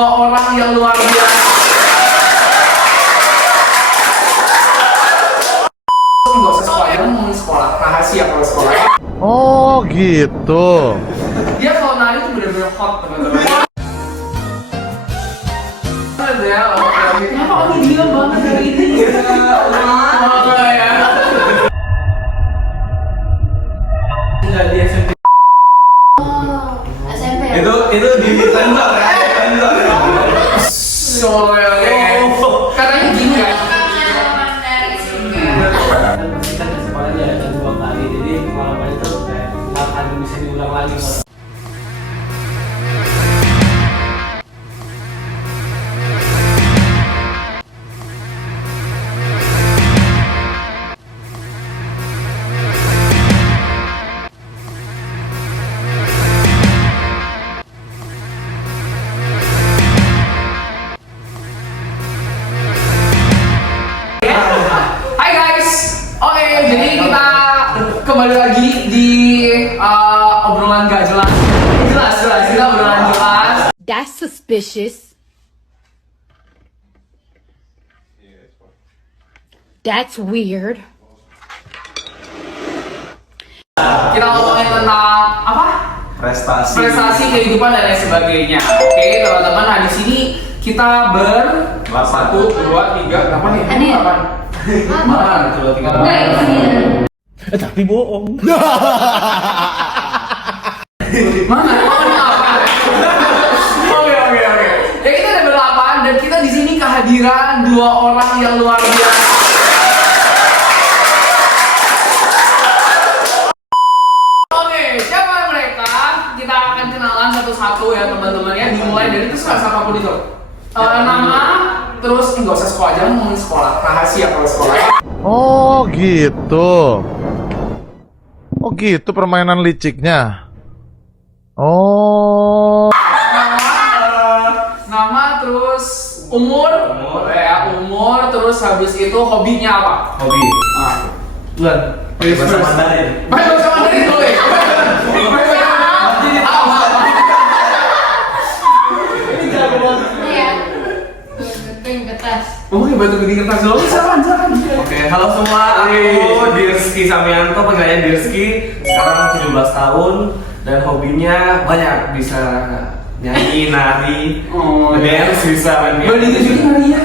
dua orang yang luar biasa. Nggak usah sekolah, jangan ngomongin sekolah, rahasia kalau sekolah. Oh gitu. Dia kalau nari tuh bener-bener hot teman-teman. Ya, kenapa kamu diam banget dari ini? Ya. Enggak di SMP. SMP ya? Itu di sensor ya. Sensor ya. Katanya gini kan. Kita ke sekolahnya ada 2 kali, jadi pengalaman itu kayak nggak akan bisa diulang lagi. Hai guys, oke, jadi kita kembali lagi di obrolan gak jelas. Jelas, kita obrolan jelas. That's suspicious. That's weird. Kita ngomongin tentang apa? Prestasi kehidupan dan lain sebagainya. Oke, teman-teman, nah di sini kita 1, 2, 3, apa nih? Ini. 8. Mana? 1, 2, 3. Tapi bohong. Mana? Oke. Ya kita ada 8 dan kita di sini kehadiran 2 orang yang luar biasa. Oke, siapa mereka? Kita akan kenalan satu-satu ya teman-teman ya. Dimulai dari terserah siapapun itu. Nama, terus nggak usah sekolah, jangan ngomongin sekolah, rahasia kalau sekolah. Oh gitu. Oh gitu permainan liciknya. Oh. Nama terus umur, umur terus habis itu hobinya apa? Hobi. Bulan. Bahasa Mandarin. Bahasa Mandarin boleh. Jadi tahu. Iya. Gunting kertas. Oke, batu gede kertas dulu. Silakan. Oke, halo semua. Aku Dirski Samianto, panggilannya Dirski. Sekarang 17 tahun dan hobinya banyak, bisa nyanyi, nari, dance, bisa main piano. Boleh ditunjukin narinya.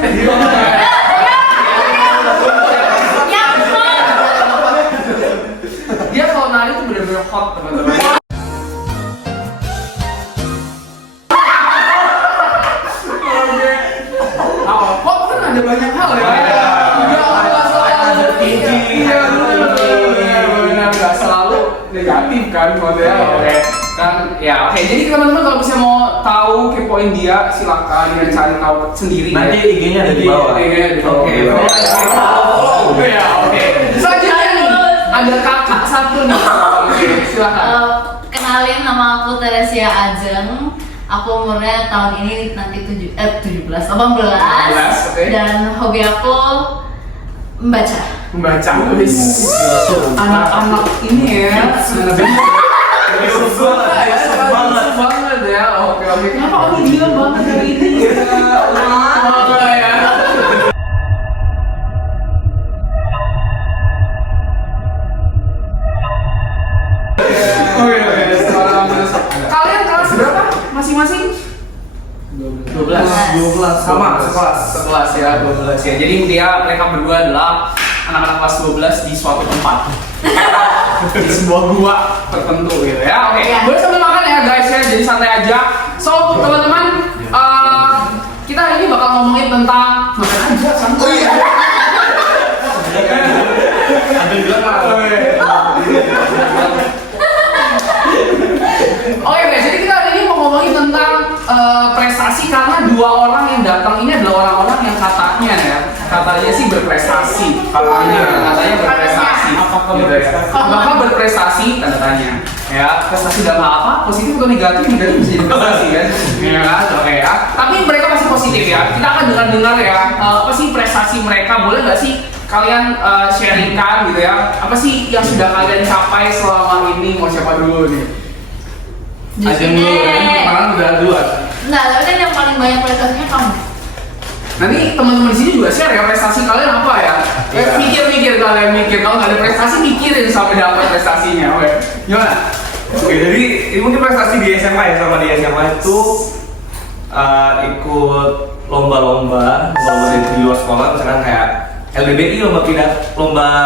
Dia kalau nari tuh bener-bener hot teman-teman. Hot kan ada banyak hal ya. Nggak selalu negatif kan model. Oke. Kan ya oke, jadi teman-teman kalau misalnya mau tahu kepoin dia silakan dia cari tahu sendiri. Nanti ya. IG-nya ada di bawah. IG-nya di bawah. Oke. Ya, oke. Selanjutnya nih ada kakak satu nih. Oke, silakan. Kenalin, nama aku Teresia Ajeng. Aku umurnya tahun ini nanti 18. 18, oke. Dan hobi aku membaca. Membaca. Anak-anak ini ya. Banget ya. Oke. Kenapa kamu diam banget dari ini? Ya. Oke. Kalian kelas berapa masing-masing? 12 sama sekelas ya 12 ya. Jadi mereka berdua adalah anak-anak kelas 12 di suatu tempat. Di sebuah gua tertentu gitu ya. Oke, boleh sambil makan ya guys ya. Jadi santai aja. So, teman-teman, kita hari ini bakal ngomongin tentang makan aja santai. Oh iya. Ada juga Pak. Oke guys, jadi kita hari ini mau ngomongin tentang prestasi karena 2 orang yang datang ini adalah orang-orang yang katanya sih berprestasi. Katanya berprestasi. Apakah berprestasi? Tanda tanya. Ya, prestasi dalam hal apa? Positif atau negatif? Negatif bisa jadi prestasi kan? Ya, oke ya. Tapi mereka masih positif ya. Kita akan dengar ya. Apa sih prestasi mereka? Boleh nggak sih kalian sharingkan gitu ya? Apa sih yang sudah kalian capai selama ini? Mau siapa dulu nih? Ajeng dulu, kemarin udah 2. Nah, tapi kan yang paling banyak prestasinya kamu. Nanti teman-teman di sini juga share ya prestasi kalian apa ya? Iya. Mikir kalian mikir, kalau nggak ada prestasi mikirin sampai dapat prestasinya. Oke, gimana? Oke, jadi ini mungkin prestasi di SMA ya, sama di SMA itu ikut lomba-lomba di luar sekolah, misalkan kayak LBBI lomba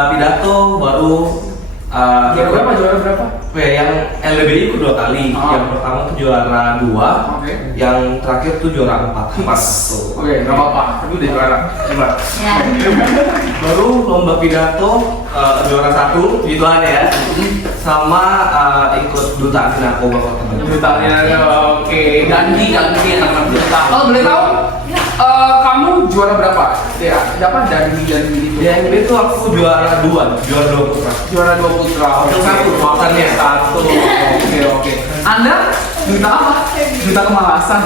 pidato baru Juara berapa? yang LBBI ikut 2 kali. Oh. Yang pertama tuh juara 2, Oke. yang terakhir tuh juara 4. Oke, nggak apa-apa, tapi udah juara. Hebat. Ya. Baru lomba pidato juara 1 gituan ya. Sama ikut duta anti narkoba Kota Bandung. Dutanya, oke. Ganti anak-anak duta. Kalau boleh tahu, kamu juara berapa? Ya, dapat Dandi itu. Di NB itu aku juara 2 putra. Juara 2 putra. Wakil satu, wakilnya. Satu. Oke. Anda duta apa? Duta kemalasan.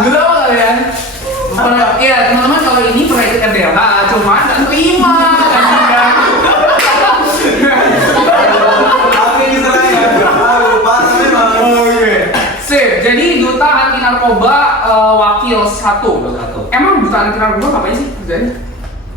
Duta apa kalian? Iya, teman-teman kalau ini pernah ikut RDH, cuma nggak terima. Sip, jadi duta anti narkoba wakil 1. Emang duta anti narkoba ngapain sih kerjanya?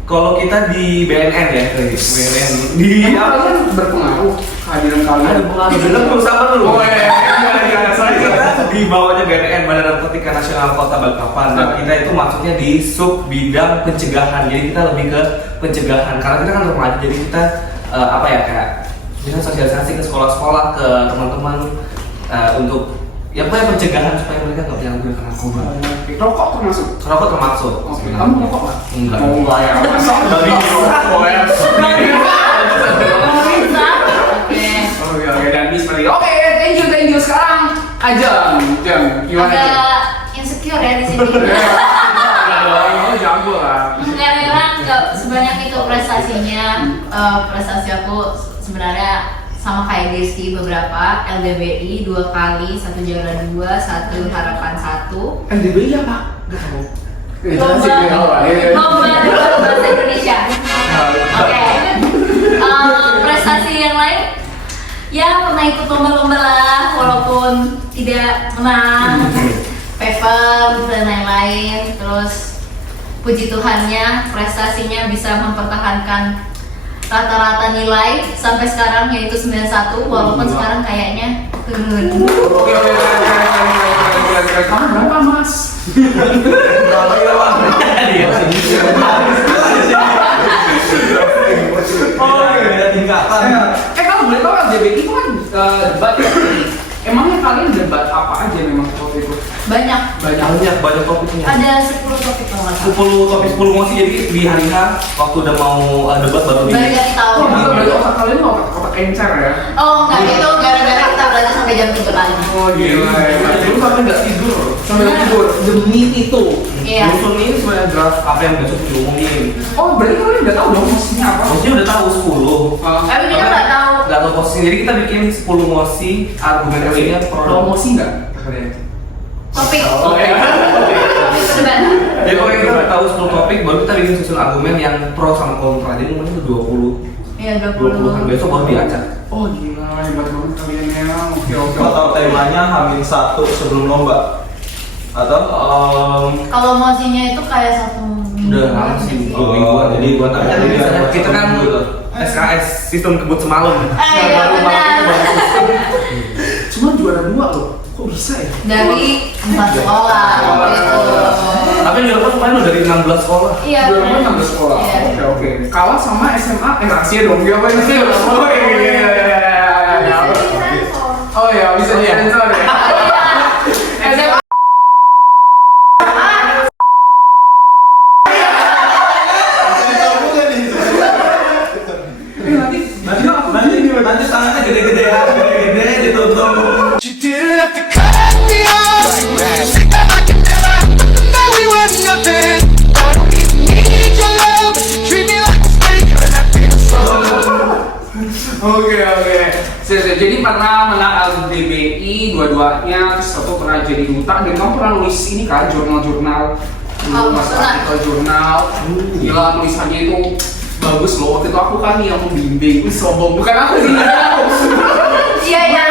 Kalau kita di BNN ya, BNN di Emang kalian berpengaruh kehadiran kalian? ada pengaruh bener belum sabar dulu. Oh iya, sorry. Kita di bawahnya BNN Badan Narkotika Nasional Kota Balikpapan dan kita itu masuknya di sub bidang pencegahan. Jadi kita lebih ke pencegahan karena kita kan remaja, jadi kita apa ya kayak kita sosialisasi ke sekolah-sekolah, ke teman-teman untuk ya pokoknya pencegahan supaya mereka nggak penyalahgunakan narkoba. Rokok termasuk? Rokok termasuk. Oke, kamu rokok nggak? Enggak. Oh, enggak ya. Dari rokok ya. Oke, dan seperti itu. Oke, thank you. Sekarang Ajeng, gimana? Agak insecure ya di sini. Oh, jago lah. Karena nggak sebanyak itu prestasinya. Prestasi aku sebenarnya sama kayak Desi, beberapa LDBI 2 kali, 1 juara 2, 1 harapan 1. LDBI apa? Nggak tahu. Lomba bahasa Indonesia. Oke. Prestasi yang lain, ya pernah ikut lomba-lomba lah, walaupun tidak menang, paper dan lain-lain. Terus puji Tuhannya prestasinya bisa mempertahankan rata-rata nilai sampai sekarang, yaitu 91, walaupun sekarang kayaknya turun. Oke. Kamu berapa, Mas? Kalau boleh tahu LDBI itu kan debat ya? Emangnya kalian debat apa aja memang waktu itu? Banyak. Banyak topiknya. Ada 10 topik kalau nggak salah. 10 topik 10 mosi, jadi di hari H waktu udah mau debat baru di Baru dari tahu. Oh, berarti otak kalian otak encer ya? Oh, enggak, itu gara-gara kita belajar sampai jam 7 pagi. Oh gila ya. Dulu sampai nggak tidur. Sampai tidur demi itu. Iya. Rusun ini sebenarnya draft apa yang besok diumumin. Oh, berarti kalian udah tahu dong posisinya apa? Maksudnya udah tahu 10. Tapi kita nggak tahu. Nggak tahu posisi, jadi kita bikin 10 mosi, argumentasinya pro. Promosi nggak kalian? Topik. Oke. Perdebatan. Jadi pokoknya kita udah tahu 10 topik, baru kita bikin susun argumen yang pro sama kontra. Jadi mungkin itu 20. Iya, 20-an 20. besok baru diacak. Oh gila, hebat banget kalian ya. Oke. Atau temanya H-1 sebelum lomba? Atau Kalau mosinya itu kayak 1 minggu. Udah lama sih, 2 Oh, mingguan. jadi buat apa? Jadi misalnya Buat kita kan satu minggu. SKS sistem kebut semalam. Iya, benar. Cuma juara 2 loh. Kok bisa ya? Dari 4 sekolah gitu. Tapi di Eropa kemarin udah dari 16 sekolah. Iya. Juara 2 16 sekolah. Iya. Oke. Kalah sama SMA. Rahasia dong. Dia apa sih? Oh iya. Oh ya, bisa disensor ya. SMA. nanti tangannya gede-gede ya, gede-gede ditutup. Oke. Jadi pernah menang LDBI dua-duanya, terus satu pernah jadi duta, dan kamu pernah nulis ini kan jurnal-jurnal, Oh, pas pernah. artikel jurnal, gila tulisannya itu bagus loh. Waktu itu aku kan yang membimbing. Sombong, bukan aku sih. Iya iya.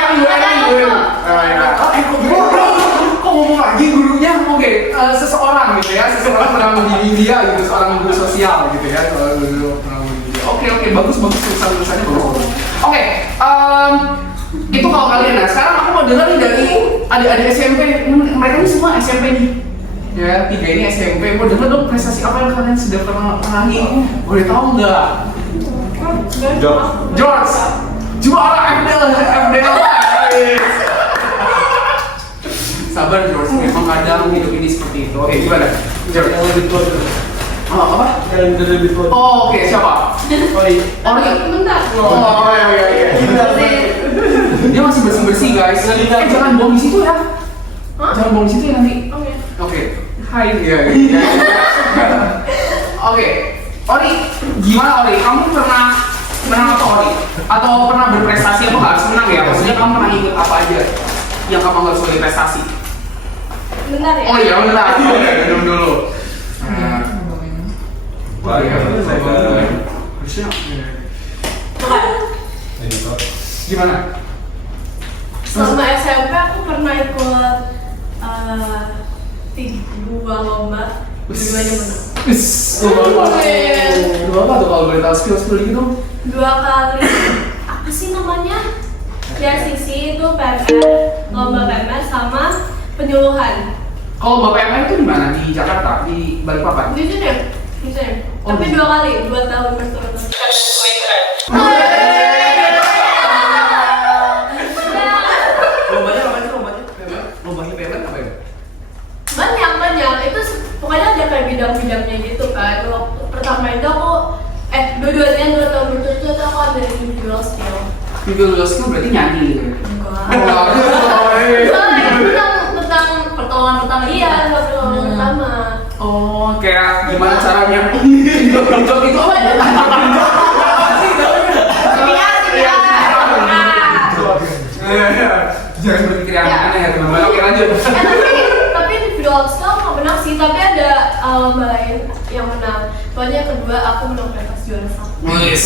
Kok ngomong lagi gurunya? Oke, seseorang gitu ya, seseorang pernah membimbing dia gitu, seorang guru sosial gitu ya, seorang guru pernah membimbing dia. Oke, bagus tulisannya bagus. Oke, itu kalau kalian. Nah, sekarang aku mau dengar nih dari adik-adik SMP. Mereka ini semua SMP nih. Ya, 3 ini SMP. Mau dengar dong prestasi apa yang kalian sudah pernah raih? Boleh tahu nggak? George, juara FDL. Sabar George, memang kadang hidup ini seperti itu. Oke, gimana? George. Yang lebih tua dulu. Apa? Yang lebih tua. Oh, oke, siapa? Ori. Bentar. Oh, iya. Dia masih bersih-bersih guys. Jangan buang di situ ya. Jangan buang di situ ya nanti. Oke. Hai. Iya. Oke. Ori, gimana Ori? Kamu pernah menang apa Ori? Atau pernah berprestasi apa nggak? Harus menang ya? Maksudnya kamu pernah ikut apa aja yang kamu nggak sebagai prestasi? Bentar ya. Oh iya, bentar. Oke, minum dulu. Harusnya. Gimana? Selama SMP aku pernah ikut 2 lomba, dua-duanya menang. Dua apa tuh kalau boleh tahu skill gitu dong? 2 kali, apa sih namanya? Ya sisi itu PMR, lomba PMR sama penyuluhan. Kalau Bapak MR itu di mana? Di Jakarta? Di Balikpapan? Di sini, di sini. Oh, Tapi di- 2 kali, 2 tahun berturut-turut. Lombanya apa sih lombanya? Lombanya payment apa ya? Banyak, itu pokoknya ada kayak bidang-bidangnya gitu kan. Waktu pertama itu aku, dua-duanya 2 tahun berturut-turut aku ambil individual skill. Video skill berarti nyanyi gitu ya? Enggak. Tentang pertolongan pertama. Iya, pertolongan pertama. Oh, kayak gimana caranya? Jok itu apa ya? Jangan berpikir yang aneh ya teman-teman. Oke, lanjut. Tapi individual skill nggak menang sih, tapi ada lomba lain yang menang. Soalnya kedua aku menang pentas juara 1. Wis.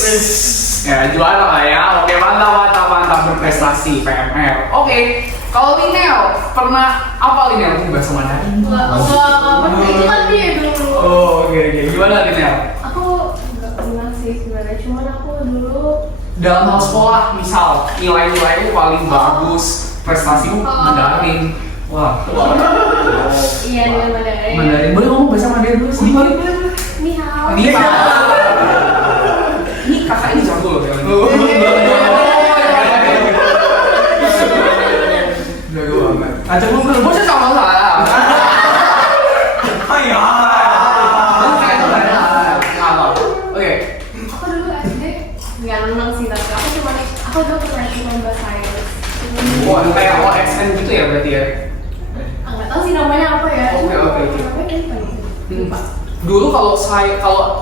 Ya, juara lah ya. Oke, mantap berprestasi PMR. Oke, kalau Linel pernah apa Linel? Bahasa Mandarin. Itu kan dia dulu. Oh, oke. Gimana Linel? Aku nggak pernah sih sebenarnya, cuman aku dulu Dalam hal sekolah, misal nilai-nilainya paling bagus, prestasimu Mandarin. Wah. iya dengan Mandarin. Mandarin. Boleh ngomong bahasa Mandarin dulu sedikit? Ni hao. Ini ini kakak ini jago loh ya. Jago banget. Ajak lu ke bosnya sama lah. Oke. Aku dulu SD nggak menang sih, tapi aku dulu pernah ikut lomba sains. Wah, kayak OXN gitu ya berarti ya? Nggak tahu sih namanya apa ya. Oke. Namanya kayak apa gitu. Lupa. Dulu kalau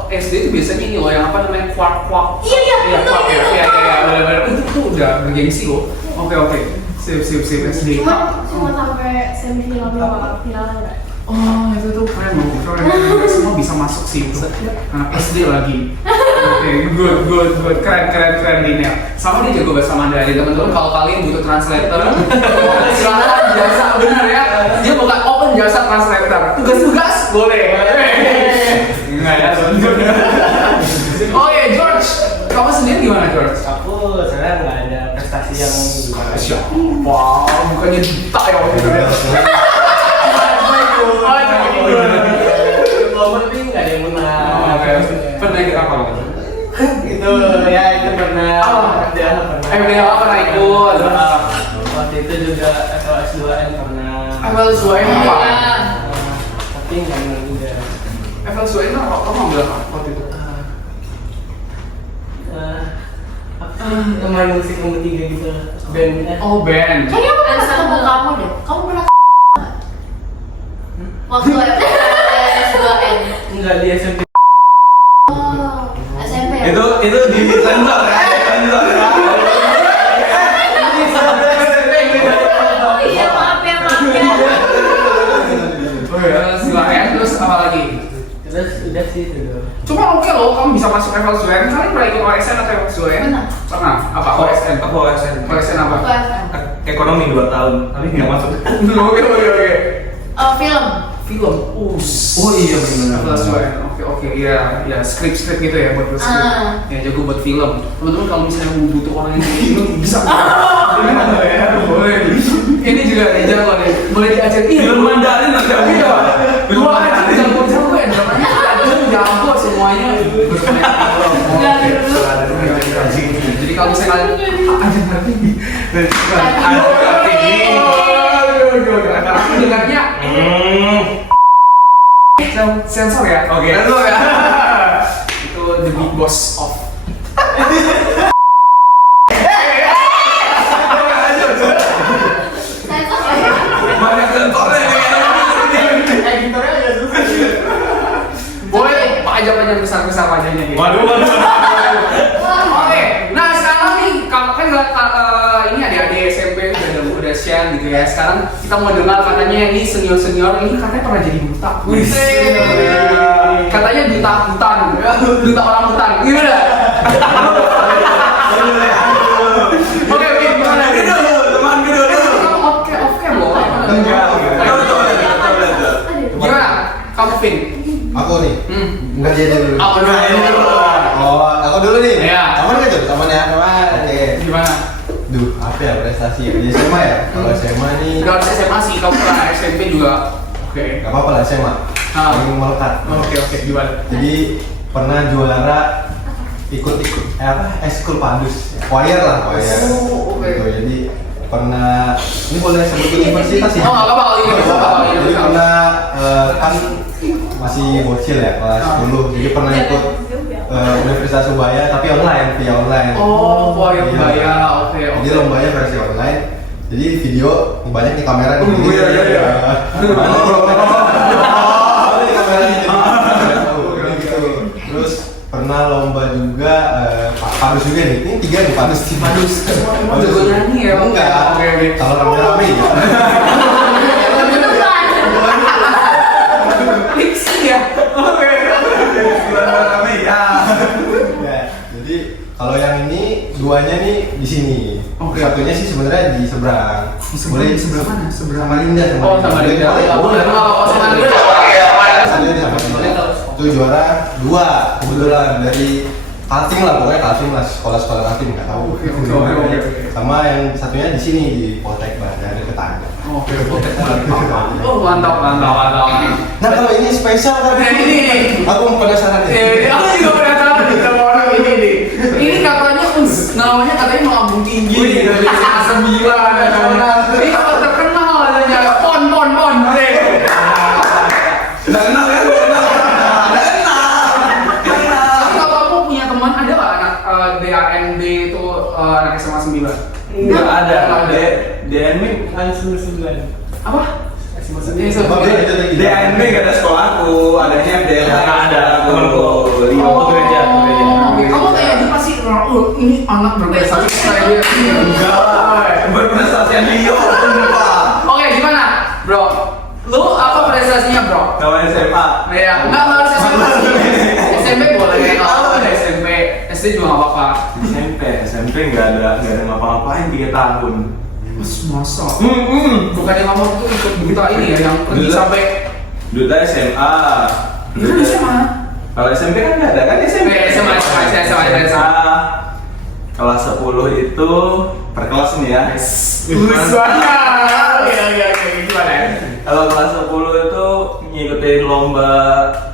SD itu biasanya ini loh yang apa namanya quark. Iya, quark ya. Iya, benar-benar itu udah bergengsi loh. Oke. Sip SD. Cuma sampai semifinal doang, finalnya enggak. Oh, itu tuh keren loh. Keren. Semua bisa masuk sih itu. Anak SD lagi. Oke, good. Keren Linel. Sama dia jago bahasa Mandarin. Teman-teman kalau kalian butuh translator, silakan jasa benar ya. Dia bukan open jasa translator. Tugas-tugas boleh. Enggak ya, sebenarnya. Oke, George. Kamu sendiri gimana, George? Aku sebenarnya nggak ada prestasi yang gimana. Wow, bukannya duta ya waktu itu. Lomba tapi nggak ada yang menang. Pernah ikut apa lo? Itu ya itu pernah. FDL pernah ikut. Waktu itu juga FLS 2N pernah. FLS 2N apa? Tapi nggak menang juga. FLS 2N apa? Kamu ambil apa waktu itu? Main musik nomor 3 gitu. Band. Oh, band. Kayaknya aku pernah ketemu kamu deh. Kamu pernah waktu S2N. Enggak di SMP. Oh, SMP ya? Itu di sensor ya. Sensor ya. Oh iya, maaf ya. FLS 2N terus apa lagi? Terus udah sih itu doang. Cuma oke loh, kamu bisa masuk level Zuen. Kalian pernah ikut OSN atau level Zuen? Pernah. Pernah. Apa Aku OSN? Aku OSN. OSN apa? Ekonomi 2 tahun, tapi nggak masuk. Oke. Film. Film. Oh iya benar. Level Zuen. Oke. Iya, skrip gitu ya buat skrip. Ya jago buat film. Teman-teman kalau misalnya butuh orang yang kayak gitu bisa. Boleh. Ini juga nih jago nih. Boleh diajar. Film Mandarin nanti aku Iya. Film Dua aja Mandarin. jago ya. Namanya jago semuanya. Jadi kalau misalnya kalian aja ngerti. Aku dengarnya sensor ya. Oke. Sensor ya. Itu the big boss of. Banyak sensornya nih. Boleh pajak-pajak besar-besar wajahnya gitu. Waduh. Oke, nah sekarang nih kan ini adik-adik SMP udah share gitu ya. Sekarang kita mau dengar katanya ini senior ini katanya pernah jadi duta. Katanya duta hutan, duta orang hutan. Gimana? Oke, gimana? Teman kedua dulu. Kamu off cam loh. Enggak. Gimana? Kamu Vin? Aku nih. Enggak jadi dulu. Aku dulu. Oh, aku dulu nih. Iya. Aman nggak tuh? Aman ya? Oke. Gimana? Duh, apa ya prestasi ya? Di SMA ya? Kalau SMA nih, Gak harus SMA sih, kamu pernah SMP juga. Oke. nggak apa-apa lah SMA. Ah. Yang melekat. Oke, gimana? Jadi pernah juara ikut eskul padus, choir lah, choir. Oh, oke. Gitu. Jadi pernah, ini boleh sebut universitas ya? Oh, nggak apa-apa, ini nggak apa-apa. Jadi pernah kan masih bocil ya, kelas 10. Jadi pernah ikut Universitas Ubaya tapi online, via online. Oh, Iya. Ubaya, oke. Jadi lombanya versi online. Jadi video banyak di kamera Oh, iya. Mana di kamera gitu. Terus pernah lomba juga padus juga nih. Ini 3 nih padus. Padus. Jago nyanyi ya? Enggak. Oke. Kalau rame-rame ya. Fiksi ya? Oke. Rame ya. Ya, jadi kalau yang ini duanya nih di sini. Oke. Satunya sih sebenarnya di seberang. Di sebelah mana? Sebelah Samarinda. Oh, sama Linda. Boleh, nggak apa-apa sama Linda. Satunya di Samarinda. Itu juara 2 kebetulan dari Kaltim lah, pokoknya Kaltim lah, sekolah-sekolah Kaltim nggak tahu. Oke. Sama yang satunya di sini di Poltek Bandar Ketang. Oke. Oh, mantap. Nah kalau ini spesial kan? Nah, ini. Aku penasaran nih. Aku juga penasaran nih sama orang ini nih. Ini katanya namanya katanya melambung tinggi gitu di SMA 9. Ini kalau terkenal katanya pon. Nggak kenal kan? Kalau kamu punya teman ada nggak anak DANB itu anak SMA 9? Nggak ada. DNM kan 99. Apa? DANB nggak ada sekolahku, adanya DLH. Ada temanku. Oh, Gereja. oke. Kamu kayak dia pasti ini anak berprestasi kayak dia. Enggak. Berprestasian Rio. Oke, gimana, bro? Lu apa prestasinya, bro? Kalau SMA. Ya, enggak harus SMP. SMP boleh, kalau ada SMP, SD juga nggak apa-apa. SMP nggak ada ngapa-ngapain 3 tahun. Masa? Bukannya kamu tuh ikut berita ini ya, yang pergi Dulu. sampai Dulu SMA. itu di SMA. Kalau SMP kan nggak ada kan SMP. SMA. Kelas 10 itu per kelas nih ya. Lulus banget. Oke, gimana ya? Kalau kelas 10 itu ngikutin lomba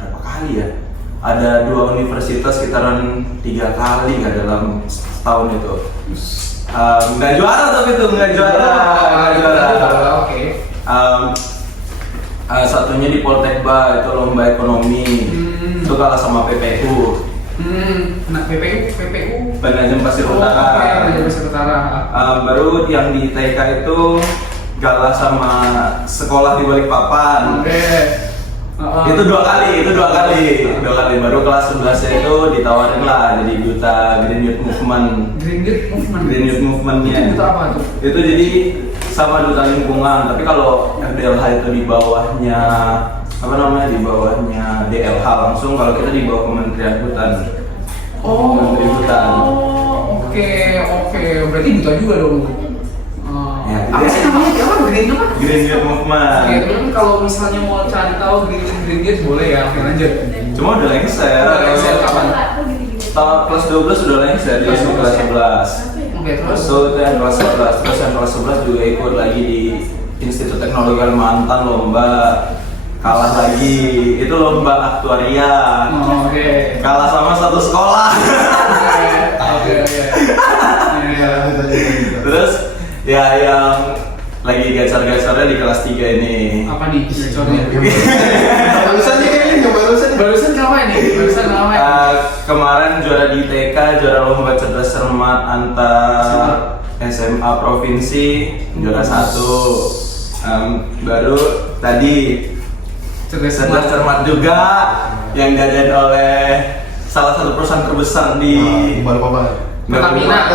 berapa kali ya? Ada 2 universitas sekitaran 3 kali nggak dalam setahun itu. Nggak juara tapi itu nggak juara. Oke. Satunya di Poltekba itu lomba ekonomi. Itu kalah sama PPU. Nah, PPU. Penajam Pasir Oh, Utara. oke, Penajam Pasir Utara. Baru yang di TK itu kalah sama sekolah di Balikpapan. Oke. Itu 2 kali. Baru kelas 11 itu ditawarin lah jadi duta Green Youth Movement. Green Youth Movement-nya. Itu apa tuh? Itu jadi sama duta lingkungan, tapi kalau FDLH itu di bawahnya apa namanya di bawahnya DLH langsung, kalau kita di bawah Kementerian Hutan. Menteri Hutan. Oke, berarti buta juga dong. Ya, Apa sih namanya? Dia apa? Green apa? Green Youth Movement. Oke, tapi kalau misalnya mau cari tahu Green Youth boleh ya, oke lanjut. Cuma udah lengser. Udah lengser kapan? Tahun kelas 12 sudah lengser, dia masuk kelas 11. Oke, terus? So itu yang kelas 11, terus yang kelas 11 juga ikut lagi di Institut Teknologi Kalimantan lomba, kalah lagi, itu lomba aktuaria. Oke. Kalah sama satu sekolah. Oke. Terus ya yang lagi gacor-gacornya di kelas 3 ini. Apa nih gacornya? Barusan nih kayaknya barusan. Barusan ngapain nih? Kemarin juara di TK, juara lomba cerdas cermat antar SMA provinsi, juara 1. Baru tadi cerdas cermat juga yang diadain oleh salah satu perusahaan terbesar di Pertamina.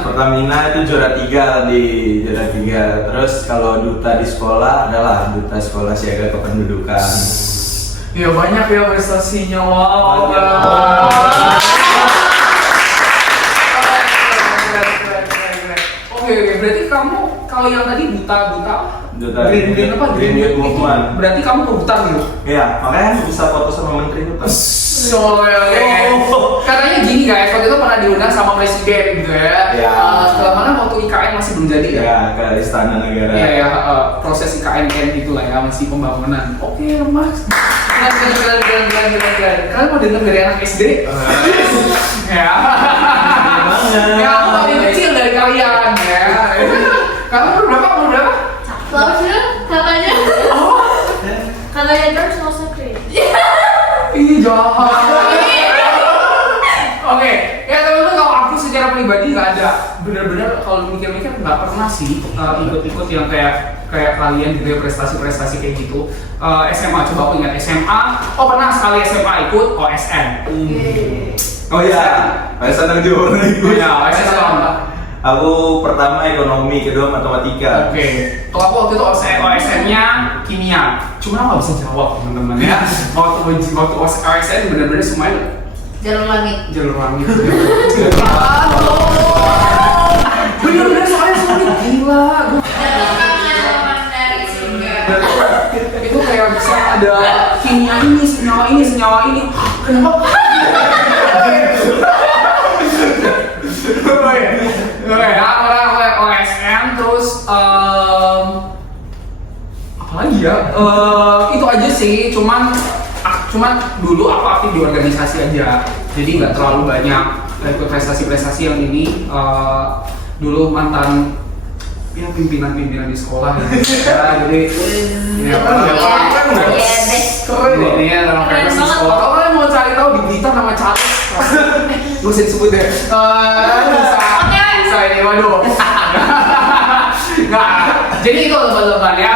Pertamina itu juara 3 di juara 3. Terus kalau duta di sekolah adalah duta sekolah siaga kependudukan. Ya banyak ya prestasinya, wow. Oke, berarti kamu kalau yang tadi duta Green apa? Green Youth Movement. Berarti kamu ke hutan gitu? Iya, makanya bisa foto sama menteri hutan. Katanya gini guys, waktu itu pernah diundang sama presiden gitu ya. Setelah mana waktu IKN masih belum jadi ya? Ya, ke Istana Negara. Iya, proses IKN gitu lah ya, masih pembangunan. Oke, Mas. Keren. Kalian mau dengar dari anak SD? Ya. Ya, aku paling kecil dari kalian ya. Kamu umur berapa? Lalu katanya. Katanya George no secret. Ih, jahat. Oke, ya teman-teman, kalau aku secara pribadi nggak ada. Bener-bener kalau mikir-mikir nggak pernah sih ikut-ikut yang kayak kalian gitu ya, prestasi-prestasi kayak gitu. SMA, coba aku ingat SMA. Oh, pernah sekali SMA ikut OSN. Oh iya, OSN yang juga pernah ikut. Iya, OSN apa? Aku pertama ekonomi, kedua matematika. Oke, kalau aku waktu itu OSN-nya kimia. Cuma aku nggak bisa jawab teman-teman ya. Waktu OSN bener-bener semuanya Jalur langit. Bener-bener soalnya sulit, gila. Itu kayak bisa ada kimia ini, senyawa ini. Kenapa? Oke, OSN terus apa lagi ya? Itu aja sih, cuman dulu aku aktif di organisasi aja, jadi nggak terlalu banyak ikut prestasi-prestasi yang ini. Dulu mantan ya pimpinan di sekolah ya, jadi ya keren ini ya dalam prestasi sekolah. Kalau kalian mau cari tahu di Blitar nama Charles, gue usah disebut deh. Bisa ini, waduh. Nah, jadi itu teman-teman ya,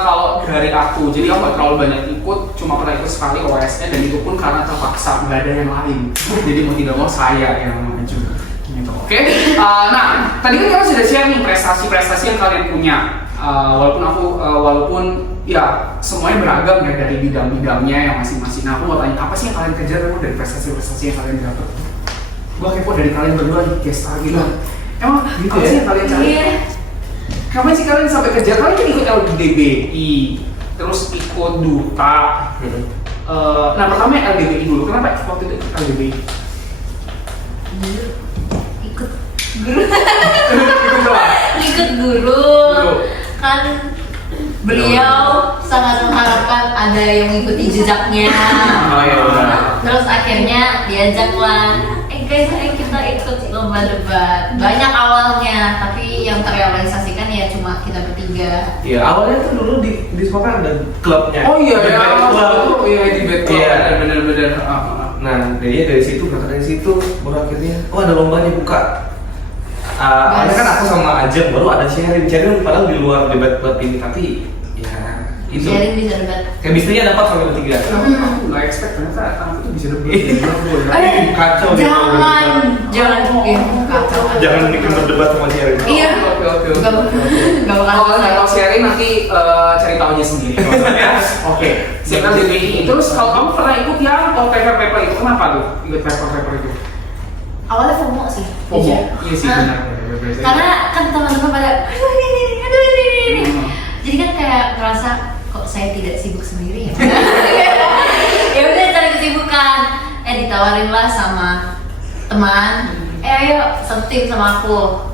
kalau dari aku, jadi aku gak terlalu banyak ikut, cuma pernah ikut sekali OSN dan itu pun karena terpaksa, nggak ada yang lain. Jadi mau tidak mau saya yang maju. Gitu. Oke. Nah, tadi kan kita sudah share nih prestasi-prestasi yang kalian punya. Walaupun ya semuanya beragam ya dari bidang-bidangnya yang masing-masing. Nah, aku mau tanya apa sih yang kalian kejar dari prestasi-prestasi yang kalian dapat? Gua kepo dari kalian berdua nih, guys, gitu. Emang gitu apa sih yang kalian cari? Kapan sih kalian sampai kejar? Kalian kan ikut LDBI, terus ikut duta. Nah, pertama LDBI dulu. Kenapa waktu itu ikut LDBI? Ikut guru. Kan beliau sangat mengharapkan ada yang mengikuti jejaknya. Terus akhirnya diajaklah, guys, kita ikut lomba debat. Banyak awalnya, tapi yang terrealisasikan ya cuma kita bertiga. Iya, awalnya tuh dulu di sekolah ada klubnya. Oh iya, di debate club. Iya, bener-bener. Nah, dari situ baru akhirnya, oh ada lombanya buka. Awalnya kan aku sama Ajeng baru ada sharing padahal di luar debat club ini, tapi ya itu sharing bisa debat. chemistry-nya dapat sampai bertiga. Aku nggak expect ternyata anak itu bisa debat. Kacau deh kalau Jangan kacau. jangan bikin berdebat sama Sherry. Iya. Oke. Gak bakal. Kalau nggak tahu sharing nanti cari tahu aja sendiri. Ya. Oke. Siapkan DBI. Terus kalau kamu pernah ikut yang paper itu kenapa tuh? Ikut paper itu? Awalnya FOMO sih. FOMO. jujur. Iya sih Nah, benar. Karena kan teman-teman pada aduh ini. Jadi kan kayak ngerasa kok saya tidak sibuk sendiri ya. Ya udah cari kesibukan. Ditawarin lah sama teman. Ayo setim sama aku.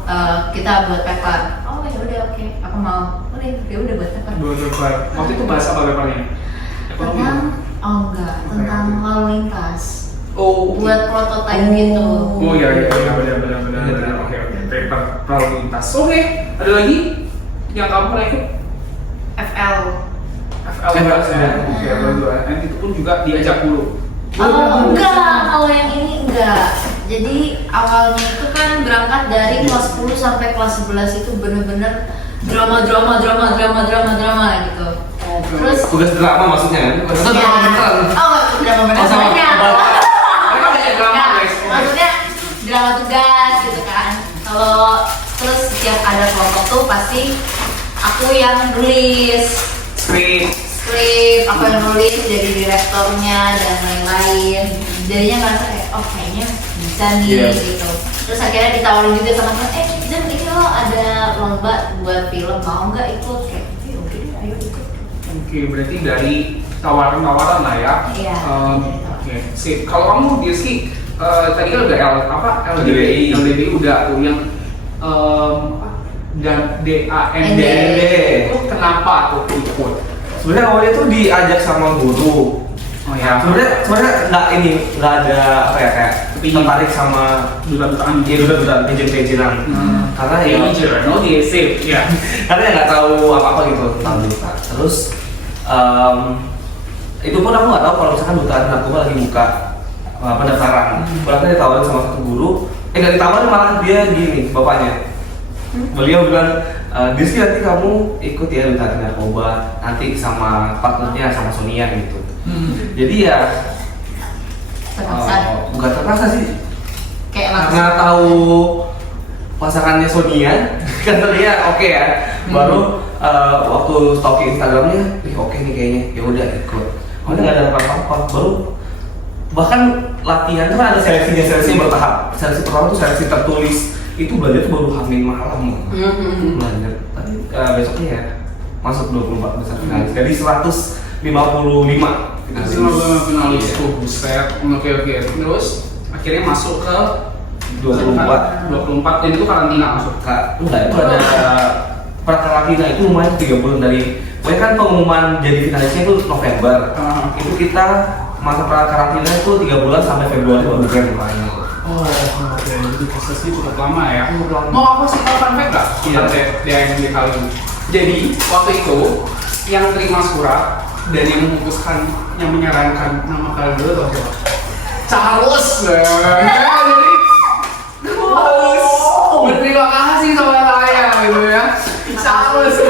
Kita buat paper. Oh ya udah oke. Aku mau. Udah ya udah buat paper. Buat paper. Waktu itu bahas apa papernya? Ekonomi. Tentang lalu lintas. Oh, Buat prototipe gitu. Oh iya benar. Oke. Paper lalu lintas. Oke. Ada lagi yang kamu pernah ikut? FL. FL ya. Oke, berdua. Dan itu pun juga diajak dulu. Enggak, kalau yang ini enggak. Jadi awalnya itu kan berangkat dari kelas 10 sampai kelas 11 itu bener-bener drama gitu. Terus Tugas drama maksudnya kan? Maksudnya ya, drama beneran. drama beneran sama banyak. Mereka banyak drama, Nah, guys. maksudnya drama tugas gitu kan. Kalau terus setiap ada kelompok tuh pasti aku yang nulis skrip, aku yang nulis jadi direktornya dan lain-lain. Jadinya ngerasa kayak oh kayaknya bisa nih gitu. Terus akhirnya ditawarin juga sama teman, Jen ini lo ada lomba buat film, mau nggak ikut? Kayak oke deh, ayo ikut. Oke, berarti dari tawaran-tawaran lah ya. Iya. Oke, sip. Kalau kamu Rizky, tadi kan udah LDBI. LDBI udah tuh yang dan DAND itu kenapa tuh ikut? Sebenarnya awalnya tuh diajak sama guru. Oh ya. Sebenarnya nggak ada apa ya kayak tertarik sama duta-dutaan duta-dutaan pejen-pejenan. Karena ya no dia sip ya. karena ya nggak tahu apa-apa gitu tentang duta. Terus itu pun aku nggak tahu kalau misalkan duta narkoba lagi buka pendaftaran. Berarti ditawarin sama satu guru, nggak ditawarin malah dia gini bapaknya. Beliau bilang, Rizky nanti kamu ikut ya duta narkoba nanti sama partnernya sama Sonia gitu. Jadi ya Terpaksa. bukan terpaksa sih, Kayak karena tahu pasangannya Sonia kan ternyata oke ya. Baru waktu stalking Instagramnya, oke nih kayaknya, ya udah ikut. Karena nggak ada apa-apa. Baru bahkan latihan tuh ada seleksi bertahap. Seleksi pertama tuh seleksi tertulis, itu belajar tuh baru Hamin malam belajar. Tapi besoknya ya masuk 24 besar finalis. Jadi 155 finalis tuh buset. Oke. Terus akhirnya masuk ke 24 dan itu karantina masuk. Enggak, itu ada pra-karantina itu lumayan 3 bulan dari. Pokoknya kan pengumuman jadi finalisnya itu November. Itu kita masa pra-karantina itu 3 bulan sampai Februari baru grand final. Oh, oke. Itu prosesnya cukup lama ya. Mau aku sih tahu fun fact nggak? Iya. DAND kali ini. Jadi waktu itu yang terima surat dan yang memutuskan, yang menyarankan nama kalian dulu tau siapa? Charles. Jadi berterima kasih sama saya gitu ya. Charles.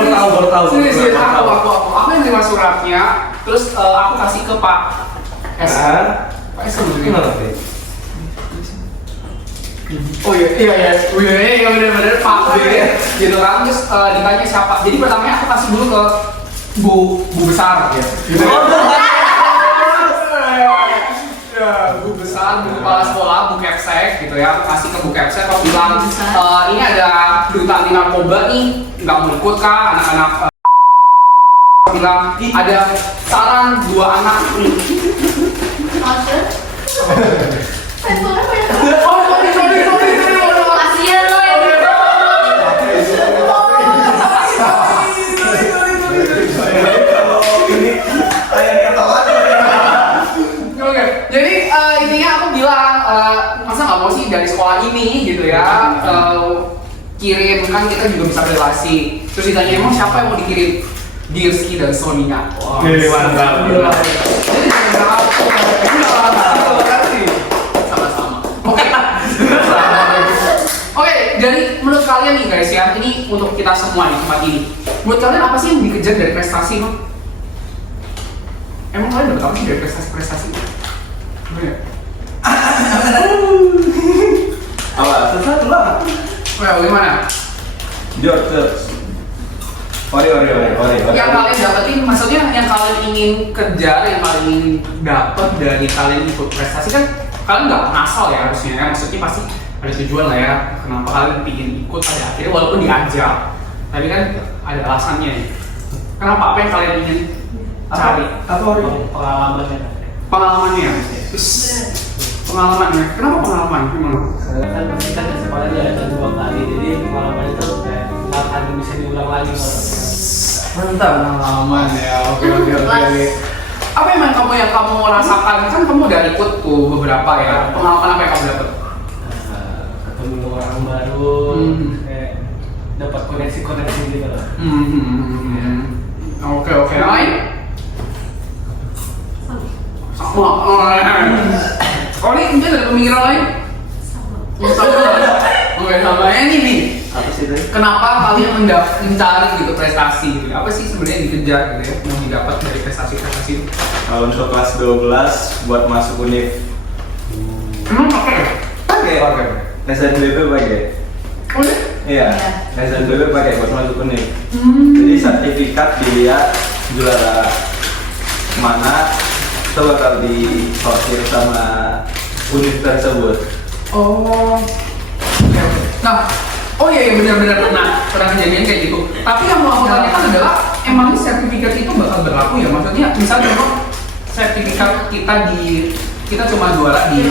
Baru tahu. Serius, aku yang terima suratnya, terus aku kasih ke Pak S. Pak S sebenarnya. Oh iya bener Pak B gitu kan. Terus ditanya siapa. Jadi pertamanya aku kasih dulu ke Bu besar ya. Gitu. Ya, Bu besar, Bu kepala sekolah, Bu Kepsek gitu ya. Aku kasih ke Bu Kepsek, aku bilang ini ada duta anti narkoba nih, nggak mau ikut kah anak-anak bilang ada saran 2 anak nih. Maksud? Sensornya banyak banget. Oh, sorry. Kasian lo ya. Oke, jadi intinya aku bilang masa nggak mau sih dari sekolah ini gitu ya kirim, kan kita juga bisa relasi. Terus ditanya emang siapa yang mau dikirim? Rizky dan Sonia. Wah, Mantap. Jadi sama-sama. Oke, jadi menurut kalian nih guys ya, ini untuk kita semua di tempat ini. Buat kalian apa sih yang dikejar dari prestasi, Bang? Emang kalian dapat apa sih dari prestasi? Gimana? Apa? Sesuatu lah. Well, gimana? George. Ori. Yang kalian dapetin, maksudnya yang kalian ingin kejar, yang kalian ingin dapat dari kalian ikut prestasi kan kalian nggak ngasal ya harusnya ya, maksudnya pasti ada tujuan lah ya kenapa kalian ingin ikut pada akhirnya walaupun diajak, tapi kan ada alasannya nih. Kenapa, apa yang kalian ingin cari? Apa Ori? Pengalamannya. Pengalamannya. Pengalamannya. Kenapa pengalaman? Gimana? Kan pasti kan sekolahnya ada 2 kali, jadi pengalaman itu kayak nggak akan bisa diulang lagi kalau Mantap, pengalaman ya. Oke. Apa yang kamu rasakan? Kan kamu udah ikut tuh beberapa ya. Pengalaman apa yang kamu dapat? ketemu orang baru, kayak dapat koneksi gitu lah. Oke. Yang lain? Sama. Oh, ini mungkin ada pemikiran lain? Sama. Oke, sama ini nih. Apa sih tadi? Kenapa kalian mencari gitu prestasi gitu? Apa sih sebenarnya yang dikejar gitu ya? Yang didapat dari prestasi itu? Kalau untuk kelas 12 buat masuk univ. Pakai. SNBP pakai. Oh ya? Iya. SNBP pakai buat masuk univ. Jadi sertifikat dilihat juara mana itu bakal disortir sama univ tersebut. Oh. Nah, oh iya benar-benar pernah kejadian kayak gitu. Tapi yang mau aku tanyakan adalah emang sertifikat itu bakal berlaku ya? Maksudnya misalnya contoh sertifikat kita cuma juara di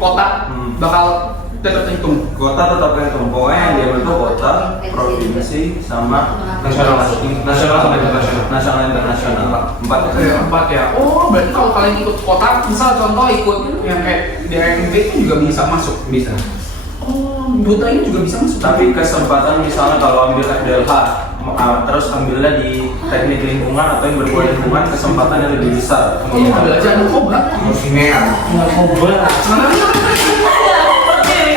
kota bakal tetap terhitung. Kota tetap terhitung. Pokoknya yang dia bentuk kota, provinsi, sama nasional internasional. 4 4 ya. Oh, berarti kalau kalian ikut kota, misal contoh ikut yang kayak DMB itu juga bisa masuk. Bisa. Oh, Duta ini juga bisa masuk. Tapi kesempatan misalnya kalau ambil FDLH terus ambilnya di teknik lingkungan atau yang berbau lingkungan, kesempatannya lebih besar. Oh, mau belajar narkoba? Narkoba.